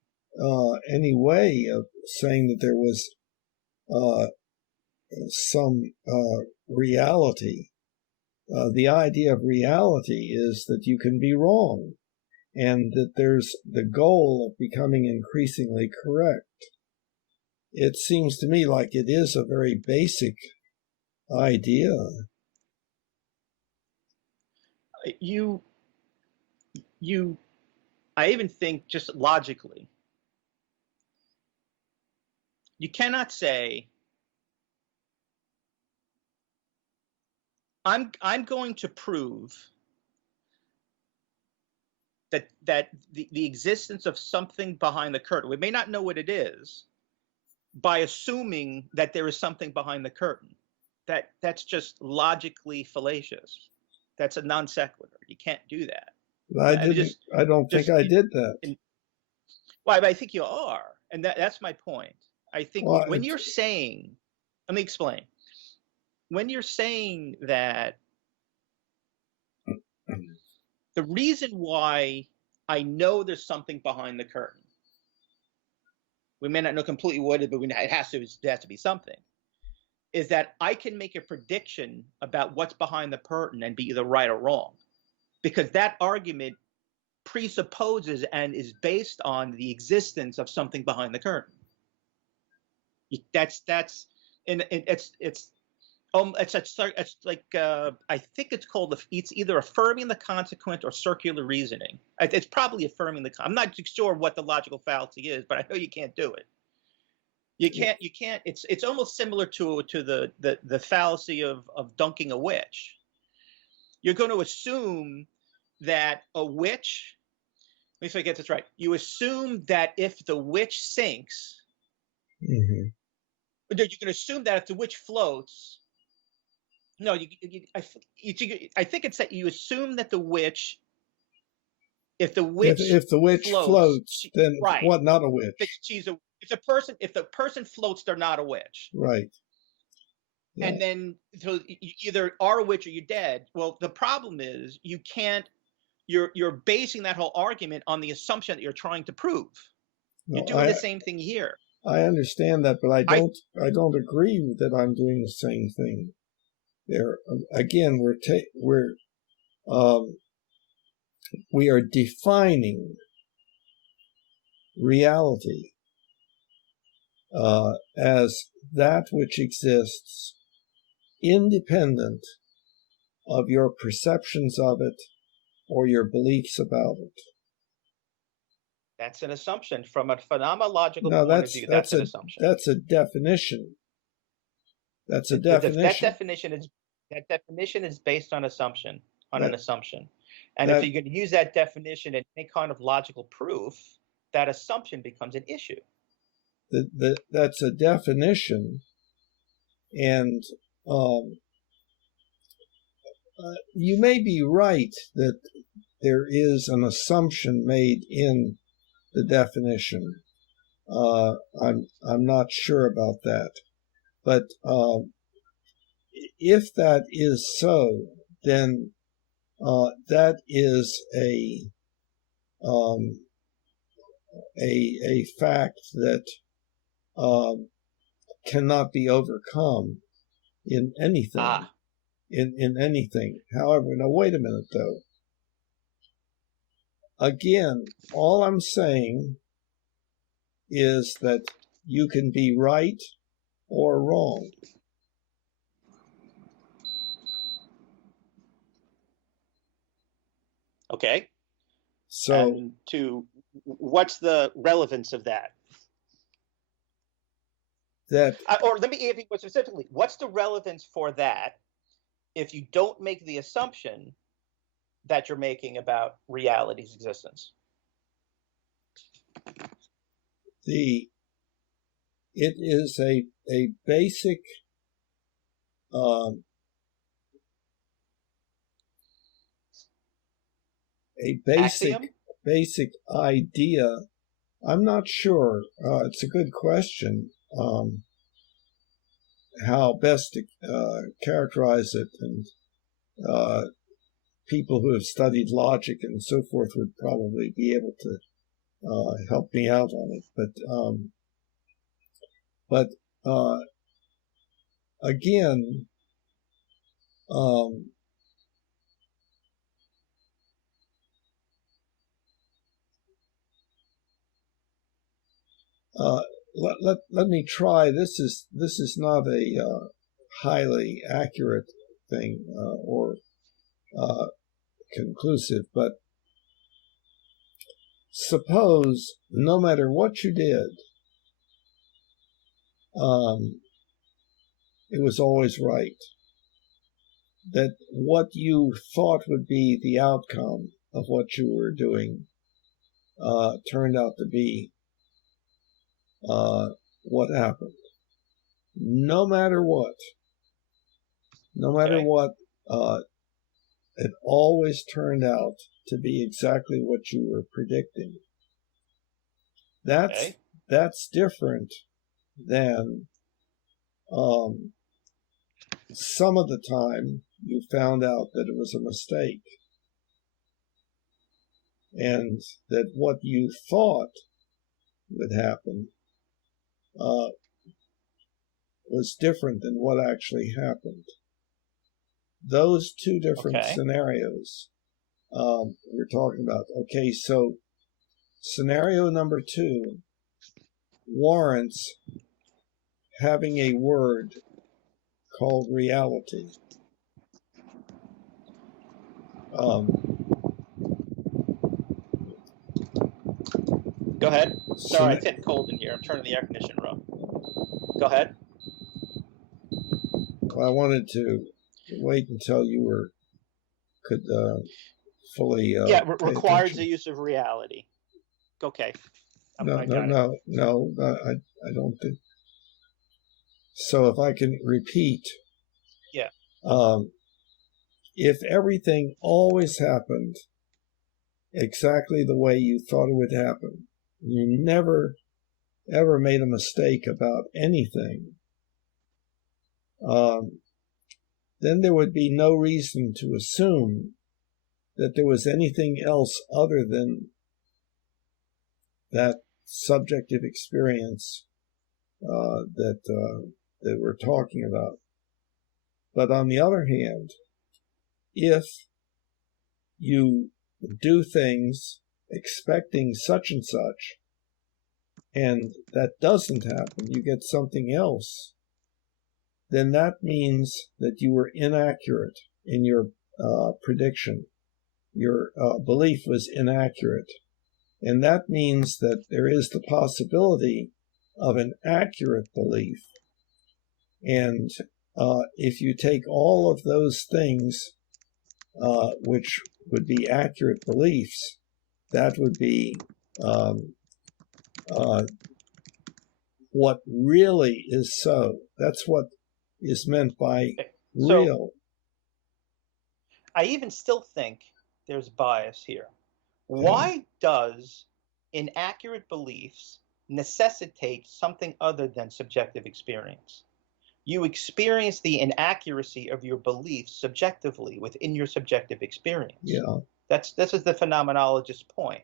way of saying that there was some reality. The idea of reality is that you can be wrong, and that there's the goal of becoming increasingly correct. It seems to me like it is a very basic idea. I even think, just logically, you cannot say, I'm going to prove that the existence of something behind the curtain, we may not know what it is, by assuming that there is something behind the curtain. That's just logically fallacious. That's a non sequitur. You can't do that. I don't think I did that. Well, I think you are, and that's my point. I think when you're saying, let me explain. When you're saying that the reason why I know there's something behind the curtain, we may not know completely what it is, but it has to be something, is that I can make a prediction about what's behind the curtain and be either right or wrong, because that argument presupposes and is based on the existence of something behind the curtain. It's like I think it's called, it's either affirming the consequent or circular reasoning. It's probably affirming I'm not sure what the logical fallacy is, but I know you can't do it. You can't. It's almost similar to the fallacy of dunking a witch. You're going to assume that a witch. Let me see if I get this right. You assume that if the witch sinks, Mm-hmm. you can assume that if the witch floats. No, I think it's that you assume that the witch, if the witch if the witch floats, then right, what? Not a witch. If the person floats, they're not a witch. Right. Yeah. And then so you either are a witch or you're dead. Well, the problem is you can't. You're basing that whole argument on the assumption that you're trying to prove. No, You're doing the same thing here. I understand that, but I don't agree that I'm doing the same thing. There again, we are defining reality as that which exists independent of your perceptions of it or your beliefs about it. That's an assumption from a phenomenological No, point of view. That's an assumption. That's a definition. That's a definition. That definition is based on assumption, an assumption. And if you're going to use that definition in any kind of logical proof, that assumption becomes an issue. That's a definition, and you may be right that there is an assumption made in the definition. I'm not sure about that, but if that is so, then that is a fact that cannot be overcome in anything. In anything. However, now wait a minute though. Again, all I'm saying is that you can be right or wrong. Okay. So, what's the relevance of that? Or let me give you more specifically. What's the relevance for that if you don't make the assumption that you're making about reality's existence? It is a basic Axiom? basic idea. I'm not sure. It's a good question. How best to characterize it, and people who have studied logic and so forth would probably be able to help me out on it. But again, let me try. This is not a highly accurate thing or conclusive, but suppose no matter what you did, it was always right. That what you thought would be the outcome of what you were doing turned out to be what happened. No matter what, it always turned out to be exactly what you were predicting. That's different than some of the time you found out that it was a mistake, and that what you thought would happen was different than what actually happened. Those two different scenarios we're talking about. Okay, so scenario number 2 warrants having a word called reality. Go ahead. Sorry, it's getting cold in here. I'm turning the air conditioner up. Go ahead. I wanted to wait until you could fully pay requires the attention. use of reality. Okay. No, I no, got it. no, no. I don't think so. If I can repeat, Yeah. If everything always happened exactly the way you thought it would happen, you never ever made a mistake about anything, then there would be no reason to assume that there was anything else other than that subjective experience that we're talking about. But on the other hand, if you do things expecting such and such, and that doesn't happen, you get something else, then that means that you were inaccurate in your prediction. Your belief was inaccurate. And that means that there is the possibility of an accurate belief. And if you take all of those things, which would be accurate beliefs, that would be what really is so. That's what is meant by So real. I even still think there's bias here. Okay. Why does inaccurate beliefs necessitate something other than subjective experience? You experience the inaccuracy of your beliefs subjectively within your subjective experience. Yeah. This is the phenomenologist's point.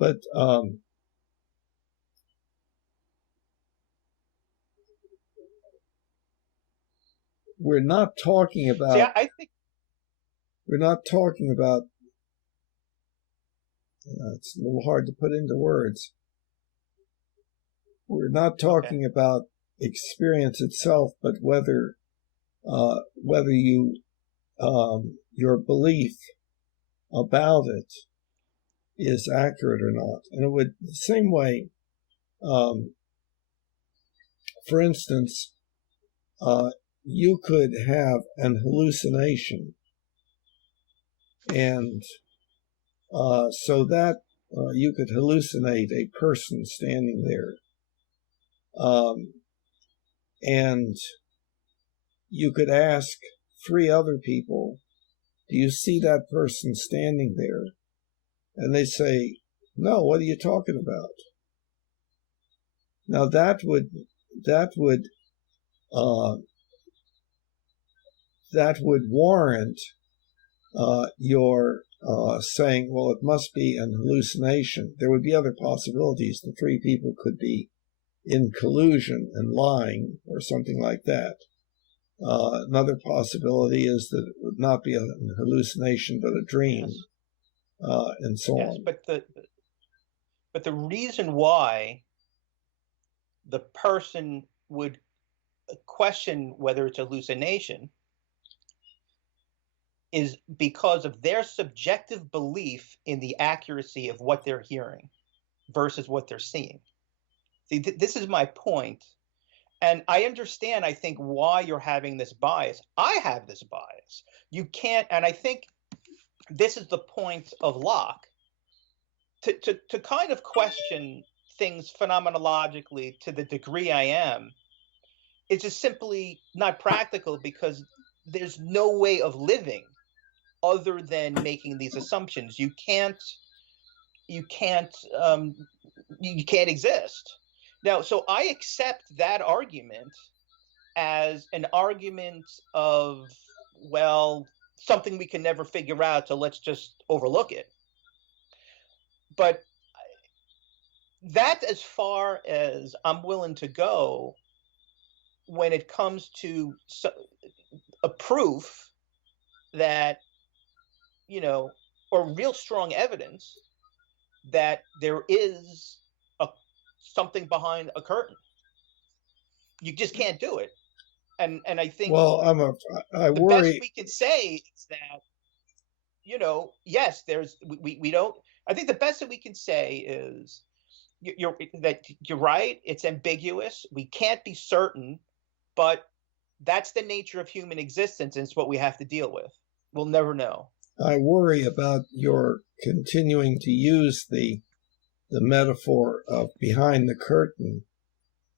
But we're not talking about. See, I think we're not talking about. It's a little hard to put into words. We're not talking about experience itself, but whether you your belief about it is accurate or not. And it would the same way. For instance, you could have an hallucination, and so that you could hallucinate a person standing there, and you could ask 3 other people, do you see that person standing there? And they say, no, what are you talking about? Now that would warrant your saying, well, it must be an hallucination. There would be other possibilities. The 3 people could be in collusion and lying or something like that. Another possibility is that it would not be a hallucination but a dream, and so on. But the reason why the person would question whether it's a hallucination is because of their subjective belief in the accuracy of what they're hearing versus what they're seeing. See, this is my point. And I understand, I think, why you're having this bias. I have this bias. You can't, and I think this is the point of Locke, to kind of question things phenomenologically to the degree I am, it's just simply not practical because there's no way of living other than making these assumptions. You can't exist. Now, so I accept that argument as an argument of, well, something we can never figure out, so let's just overlook it. But that's as far as I'm willing to go when it comes to a proof that, or real strong evidence that there is something behind a curtain. You just can't do it. And I think I the worry. best we can say is that, yes, we don't. I think the best that we can say is you're right. It's ambiguous. We can't be certain, but that's the nature of human existence, and it's what we have to deal with. We'll never know. I worry about your continuing to use the metaphor of behind the curtain,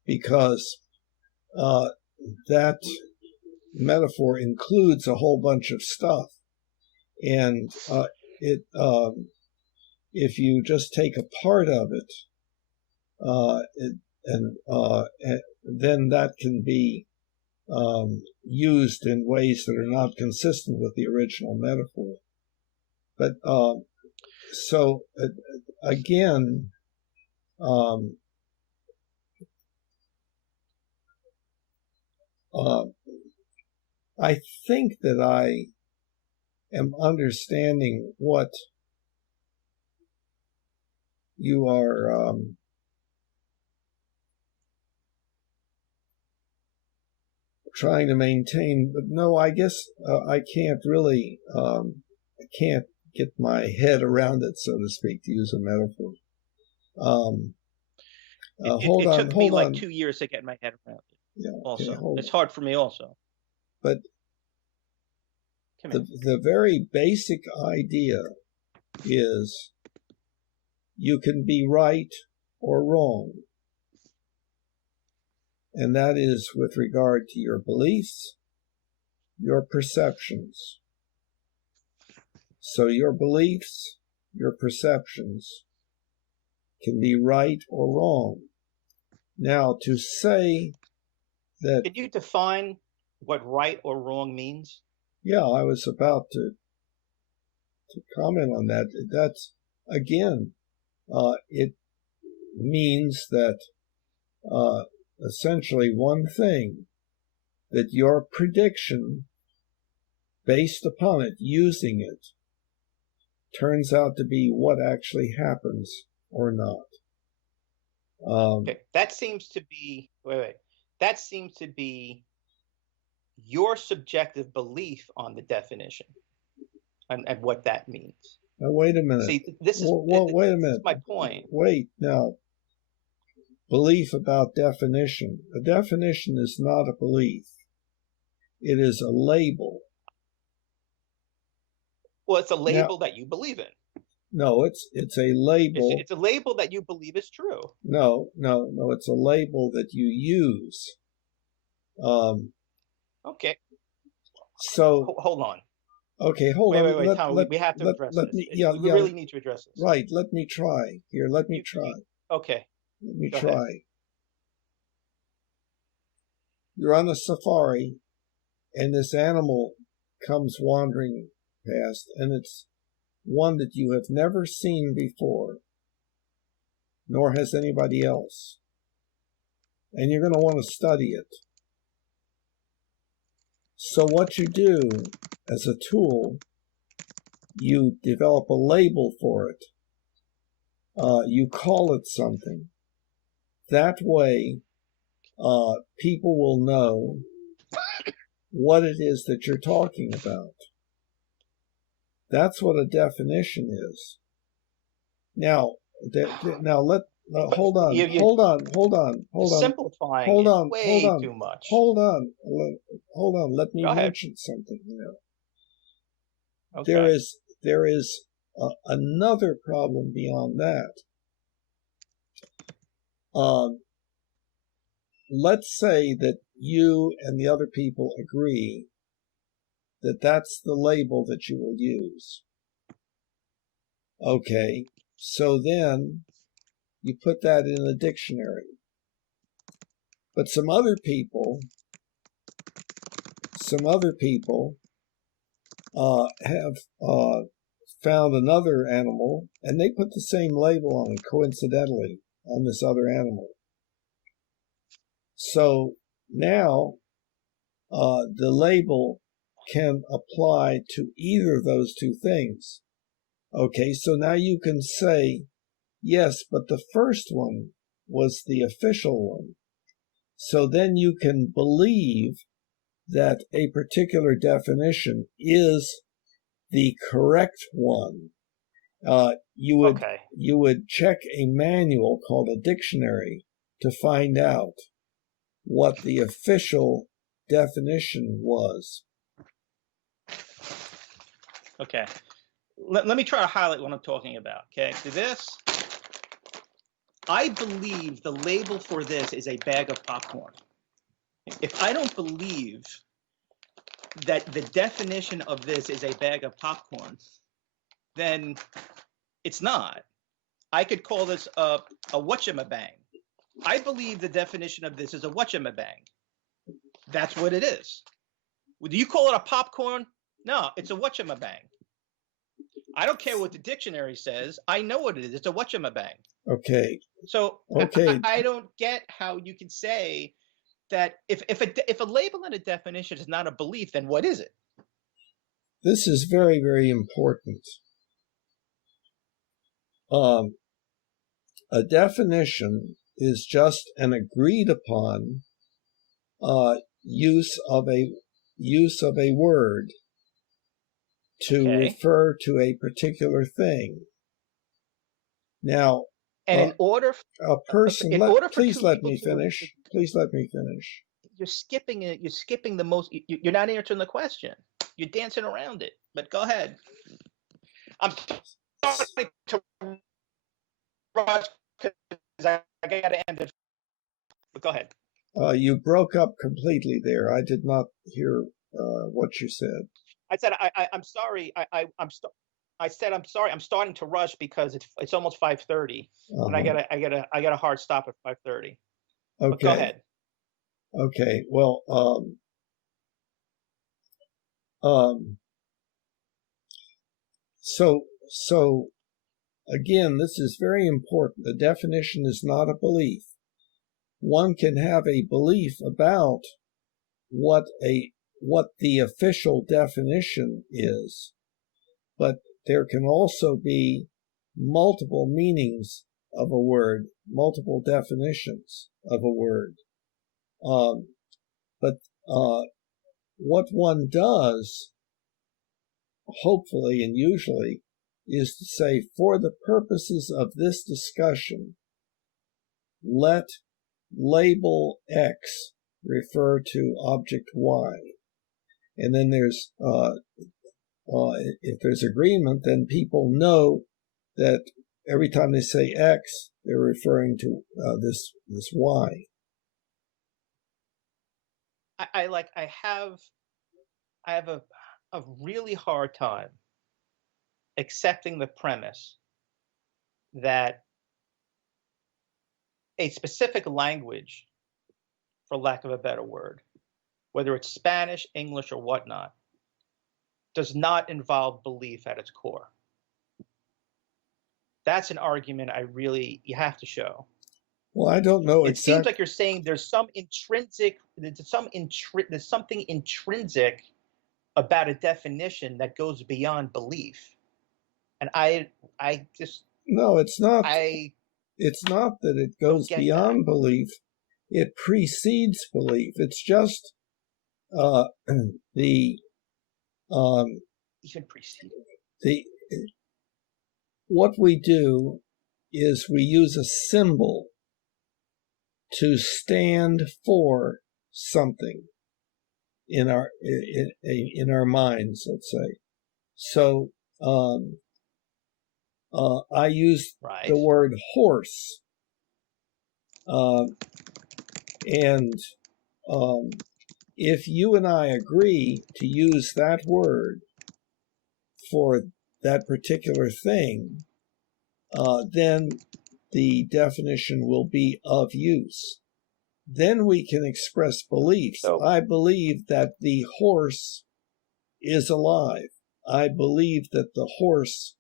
because that metaphor includes a whole bunch of stuff, and if you just take a part of it, then that can be used in ways that are not consistent with the original metaphor. But so again, I think that I am understanding what you are trying to maintain, but no, I guess I can't really, I can't get my head around it, so to speak, to use a metaphor. It took me like 2 years to get my head around it. Yeah. Also, okay, it's hard for me also. But the very basic idea is you can be right or wrong. And that is with regard to your beliefs, your perceptions. So your beliefs, your perceptions can be right or wrong. Now, to say that... Could you define what right or wrong means? Yeah, I was about to comment on that. That's, again, it means that essentially one thing, that your prediction, based upon it, using it, turns out to be what actually happens or not. Okay, that seems to be, that seems to be your subjective belief on the definition and what that means. Now, wait a minute. See, this is, wait a minute. This is my point. Wait, now, belief about definition. A definition is not a belief. It is a label. Well, it's a label that you believe in. No, it's a label. It's a label that you believe is true. No, it's a label that you use. Okay. So hold on. Okay, hold on. Wait, Tom. We have to address this. We really need to address this. Right. Let me try. Here, let me try. Okay. Let me Go try. ahead. You're on a safari, and this animal comes wandering past, and it's one that you have never seen before, nor has anybody else. And you're going to want to study it. So what you do as a tool, you develop a label for it. You call it something. That way, people will know what it is that you're talking about. That's what a definition is. Now, hold on. Simplifying way too much. Hold on. Let me mention something. Okay. There is another problem beyond that. Let's say that you and the other people agree that that's the label that you will use. Okay, so then you put that in a dictionary. But some other people have found another animal, and they put the same label on it, coincidentally, on this other animal. So now the label can apply to either of those two things. Okay, so now you can say, yes, but the first one was the official one. So then you can believe that a particular definition is the correct one. Okay. You would check a manual called a dictionary to find out what the official definition was. Okay. Let me try to highlight what I'm talking about. Okay. So this, I believe the label for this is a bag of popcorn. If I don't believe that the definition of this is a bag of popcorn, then it's not. I could call this a whatchamabang. I believe the definition of this is a whatchamabang. That's what it is. Do you call it a popcorn? No, it's a whatchamabang. I don't care what the dictionary says. I know what it is. It's a whatchamabang. Okay. So Okay. I don't get how you can say that if a label and a definition is not a belief, then what is it? This is very, very important. A definition is just an agreed upon use of a word to refer to a particular thing. Now, and in order, a person. Please let me finish. Please let me finish. You're skipping it. You're skipping the most. You're not answering the question. You're dancing around it. But go ahead. I'm starting to rush because I got to end it. But go ahead. You broke up completely there. I did not hear what you said. I said I'm sorry. I said I'm sorry. I'm starting to rush because it's almost 5:30, and I got a hard stop at 5:30. Okay. But go ahead. Okay. Well, so again, this is very important. The definition is not a belief. One can have a belief about what the official definition is, but there can also be multiple meanings of a word, multiple definitions of a word. But what one does, hopefully and usually, is to say, for the purposes of this discussion, let label X refer to object Y. And then there's, if there's agreement, then people know that every time they say X, they're referring to this Y. I have a really hard time accepting the premise that a specific language, for lack of a better word, whether it's Spanish, English, or whatnot, does not involve belief at its core. That's an argument you have to show. Well, I don't know. It seems like you're saying there's something intrinsic about a definition that goes beyond belief. And I just no, it's not. It's not that it goes beyond belief. It precedes belief. It's just what we do is we use a symbol to stand for something in our minds, let's say. So I use the word horse, and if you and I agree to use that word for that particular thing, then the definition will be of use. Then we can express beliefs. I believe that the horse is alive. I believe that the horse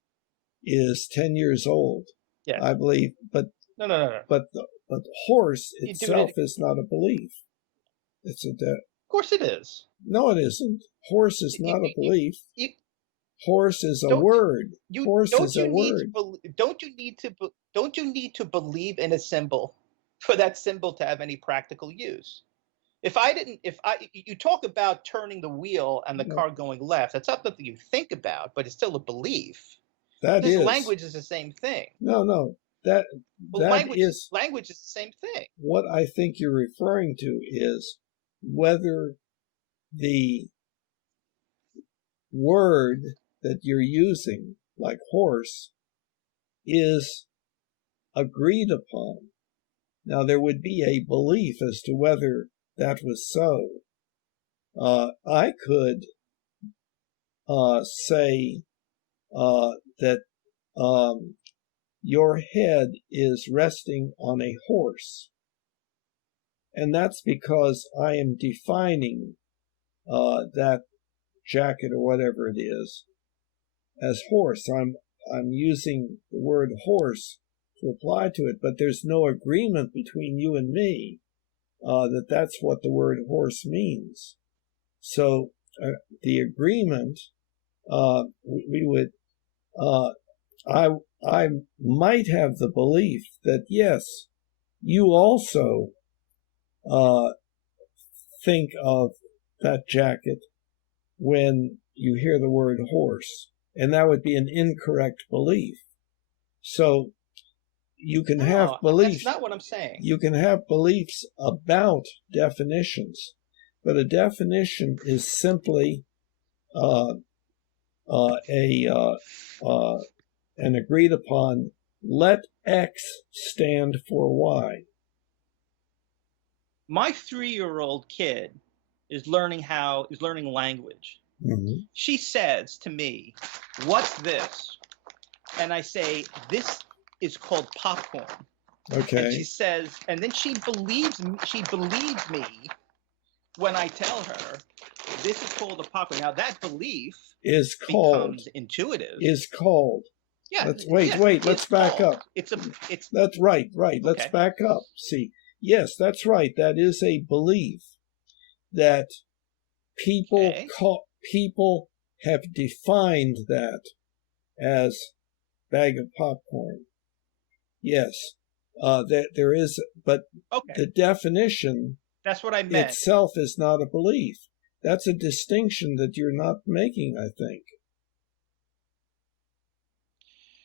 is 10 years old. Yeah. I believe, but no. But the horse itself is not a belief. It's a Of course it is. No, it isn't. Horse is not a belief. Horse is a word. Horse is a word. Don't you need to believe in a symbol for that symbol to have any practical use? You talk about turning the wheel and the car going left. That's not something you think about, but it's still a belief. That This is. language is the same thing. No. That Language is. Language is the same thing. What I think you're referring to is whether the word that you're using, like horse, is agreed upon. Now, there would be a belief as to whether that was so. I could say that your head is resting on a horse. And that's because I am defining that jacket or whatever it is as horse. I'm using the word horse to apply to it, but there's no agreement between you and me that that's what the word horse means. So the agreement, we would, I might have the belief that yes, you also think of that jacket when you hear the word horse, and that would be an incorrect belief. So you can have beliefs. That's not what I'm saying. You can have beliefs about definitions, but a definition is simply an agreed upon. Let X stand for Y. My 3-year-old kid is learning language. Mm-hmm. She says to me, "What's this?" And I say, "This is called popcorn." Okay. And she says, and then she believes me when I tell her this is called a popcorn. Now that belief becomes intuitive. Is called. Yeah. Let's back up. That's right. Okay. Let's back up. See, yes, that's right. That is a belief that people have defined that as bag of popcorn. Yes, that there is, but the definition that's what I meant. Itself is not a belief. That's a distinction that you're not making, I think.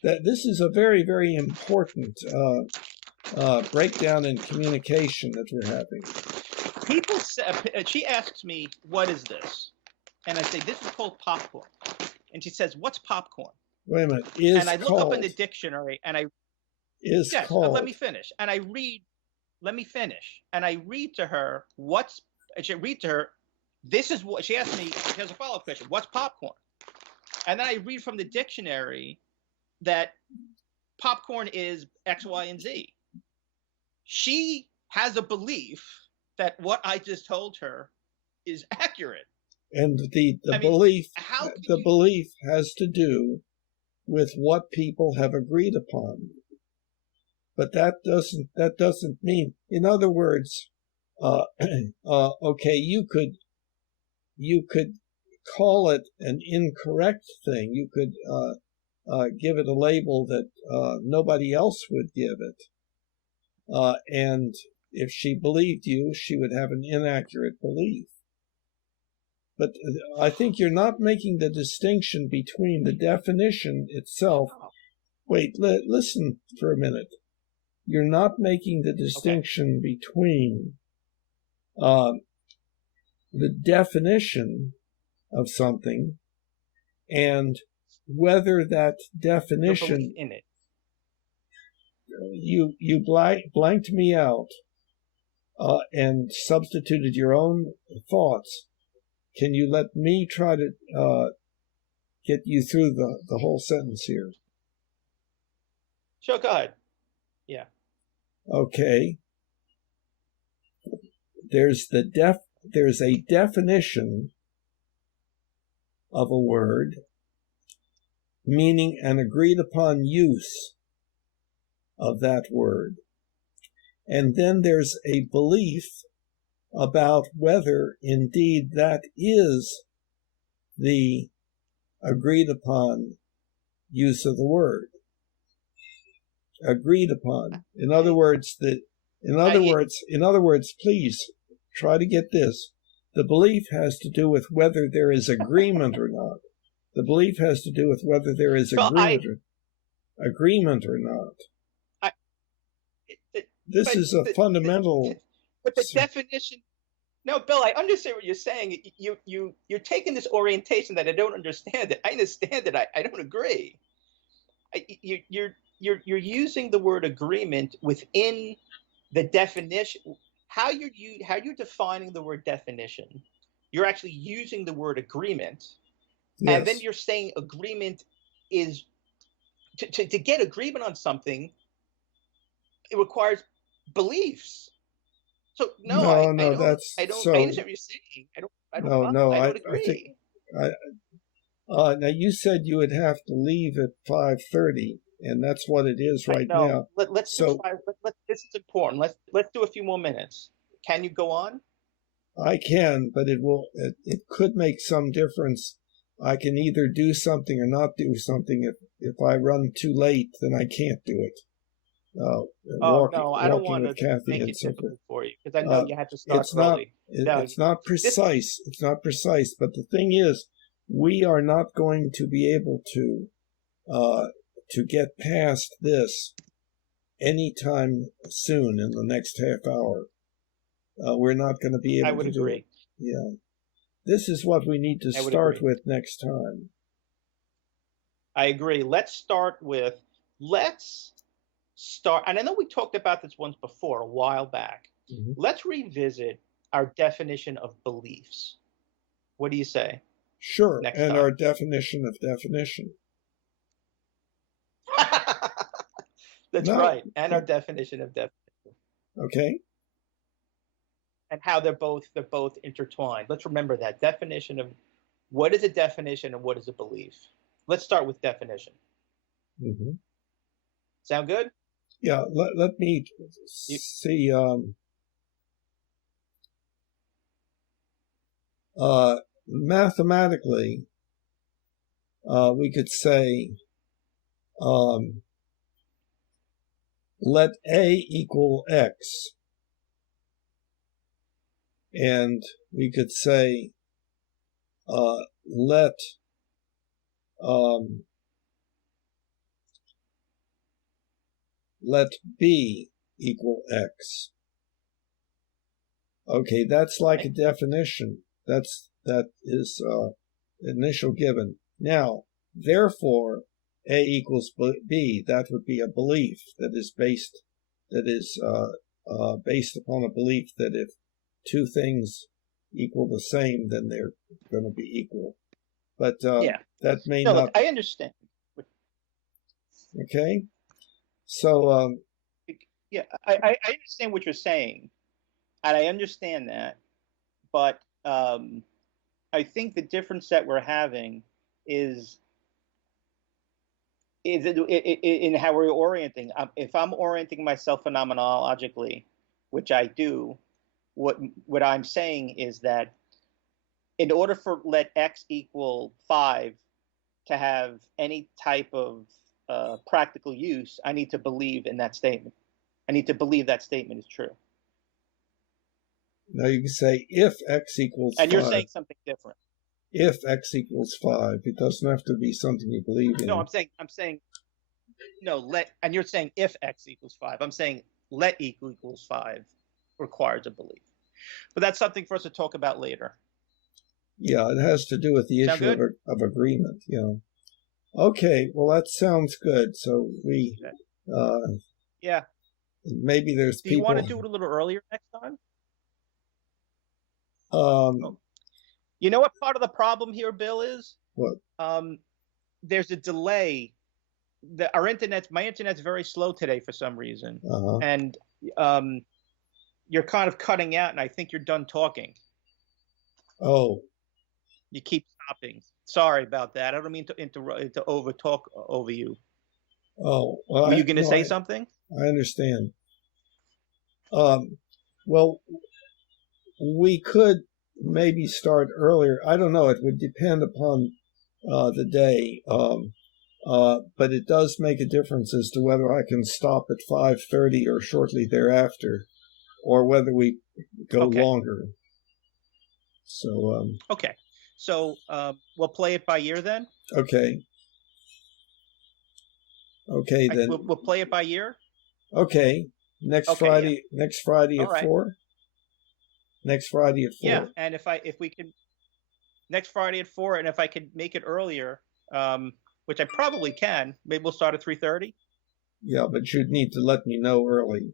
That this is a very, very important breakdown in communication that we're having. People say, she asks me, "What is this?" And I say, "This is called popcorn." And she says, "What's popcorn?" Wait a minute. And I look up in the dictionary and I called. Let me finish. And I read. Let me finish. And I read to her this is what she asked me. She has a follow-up question. What's popcorn? And then I read from the dictionary that popcorn is X, Y, and Z. She has a belief that what I just told her is accurate. And the belief has to do with what people have agreed upon. But that doesn't mean, in other words, okay, you could call it an incorrect thing. You could give it a label that nobody else would give it. And if she believed you, she would have an inaccurate belief. But I think you're not making the distinction between the definition itself. Wait, listen for a minute. You're not making the distinction between the definition of something and whether that definition in it. You blanked me out and substituted your own thoughts. Can you let me try to get you through the whole sentence here? Sure, go ahead. Yeah. Okay. There's a definition of a word, meaning an agreed upon use of that word. And then there's a belief about whether indeed that is the agreed upon use of the word. Agreed upon. In other words, please try to get this. The belief has to do with whether there is agreement or not. The belief has to do with whether there is agreement. agreement or not. This is a fundamental. But the definition. No, Bill, I understand what you're saying. You're taking this orientation that I don't understand it. I understand it. I don't agree. You're using the word agreement within the definition. How you're defining the word definition? You're actually using the word agreement, Yes. and then you're saying agreement is to get agreement on something. It requires beliefs. So no, I don't. I understand what you're saying. I don't agree. Now you said you would have to leave at 5:30, and that's what it is right now. Let's do five. This is important. Let's do a few more minutes. Can you go on? I can, but it could make some difference. I can either do something or not do something. If I run too late, then I can't do it. No, I don't want to make it difficult for you because I know you had to start early. It's not precise. It's not precise. But the thing is, we are not going to be able to get past this anytime soon in the next half hour. We're not going to be able to do it. I would agree. Yeah. This is what we need to start with next time. I agree. Let's start, and I know we talked about this once before, a while back. Mm-hmm. Let's revisit our definition of beliefs. What do you say? Sure, and our definition of definition. That's right, and our definition of definition. Okay. And how they're both intertwined. Let's remember that definition of what is a definition and what is a belief. Let's start with definition. Mm-hmm. Sound good? Yeah. Let me see. Mathematically, we could say let A equal X. And we could say let B equal X. Okay, that's like a definition. That is initial given. Now, therefore, A equals B. That would be a belief that is based upon a belief that if two things equal the same, then they're going to be equal. But that may not. Look, I understand. Okay. So. Yeah, I understand what you're saying, and I understand that, but I think the difference that we're having is in how we're orienting. If I'm orienting myself phenomenologically, which I do, what I'm saying is that in order for let X equal 5 to have any type of practical use, I need to believe in that statement. I need to believe that statement is true. Now you can say if X equals 5. And you're saying something different. If X equals 5, it doesn't have to be something you believe in. No, I'm saying no, and you're saying if X equals 5. I'm saying let equals 5 requires a belief. But that's something for us to talk about later. Yeah, it has to do with the issue of agreement. Yeah. Okay, well that sounds good. So we yeah. Maybe there's people. Do you want to do it a little earlier next time? You know what part of the problem here, Bill, is? What? There's a delay. My internet's very slow today for some reason, and you're kind of cutting out, and I think you're done talking. Oh. You keep stopping. Sorry about that. I don't mean to over talk over you. Oh, well, were you going to say something? I understand. Well, we could maybe start earlier. I don't know. It would depend upon the day. But it does make a difference as to whether I can stop at 5:30 or shortly thereafter, or whether we go longer. So. Okay. So we'll play it by ear then? Okay. Okay, then. We'll play it by year. Okay, next Okay, Friday. Next Friday All at right. 4. Next Friday at 4. Yeah, and if we can next Friday at 4, and if I could make it earlier, which I probably can, maybe we'll start at 3:30. Yeah, but you'd need to let me know early.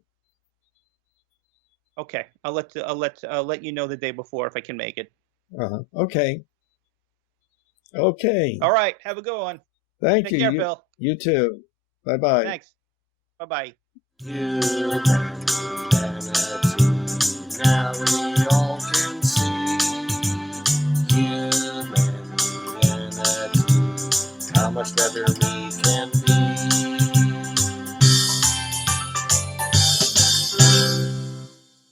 Okay, I'll let you know the day before if I can make it. Okay. Okay. All right, have a good one. Thank Take you. care, Bill. You too. Bye-bye. Thanks. Bye-bye. Humanity, now we all can see. Humanity, how much better we can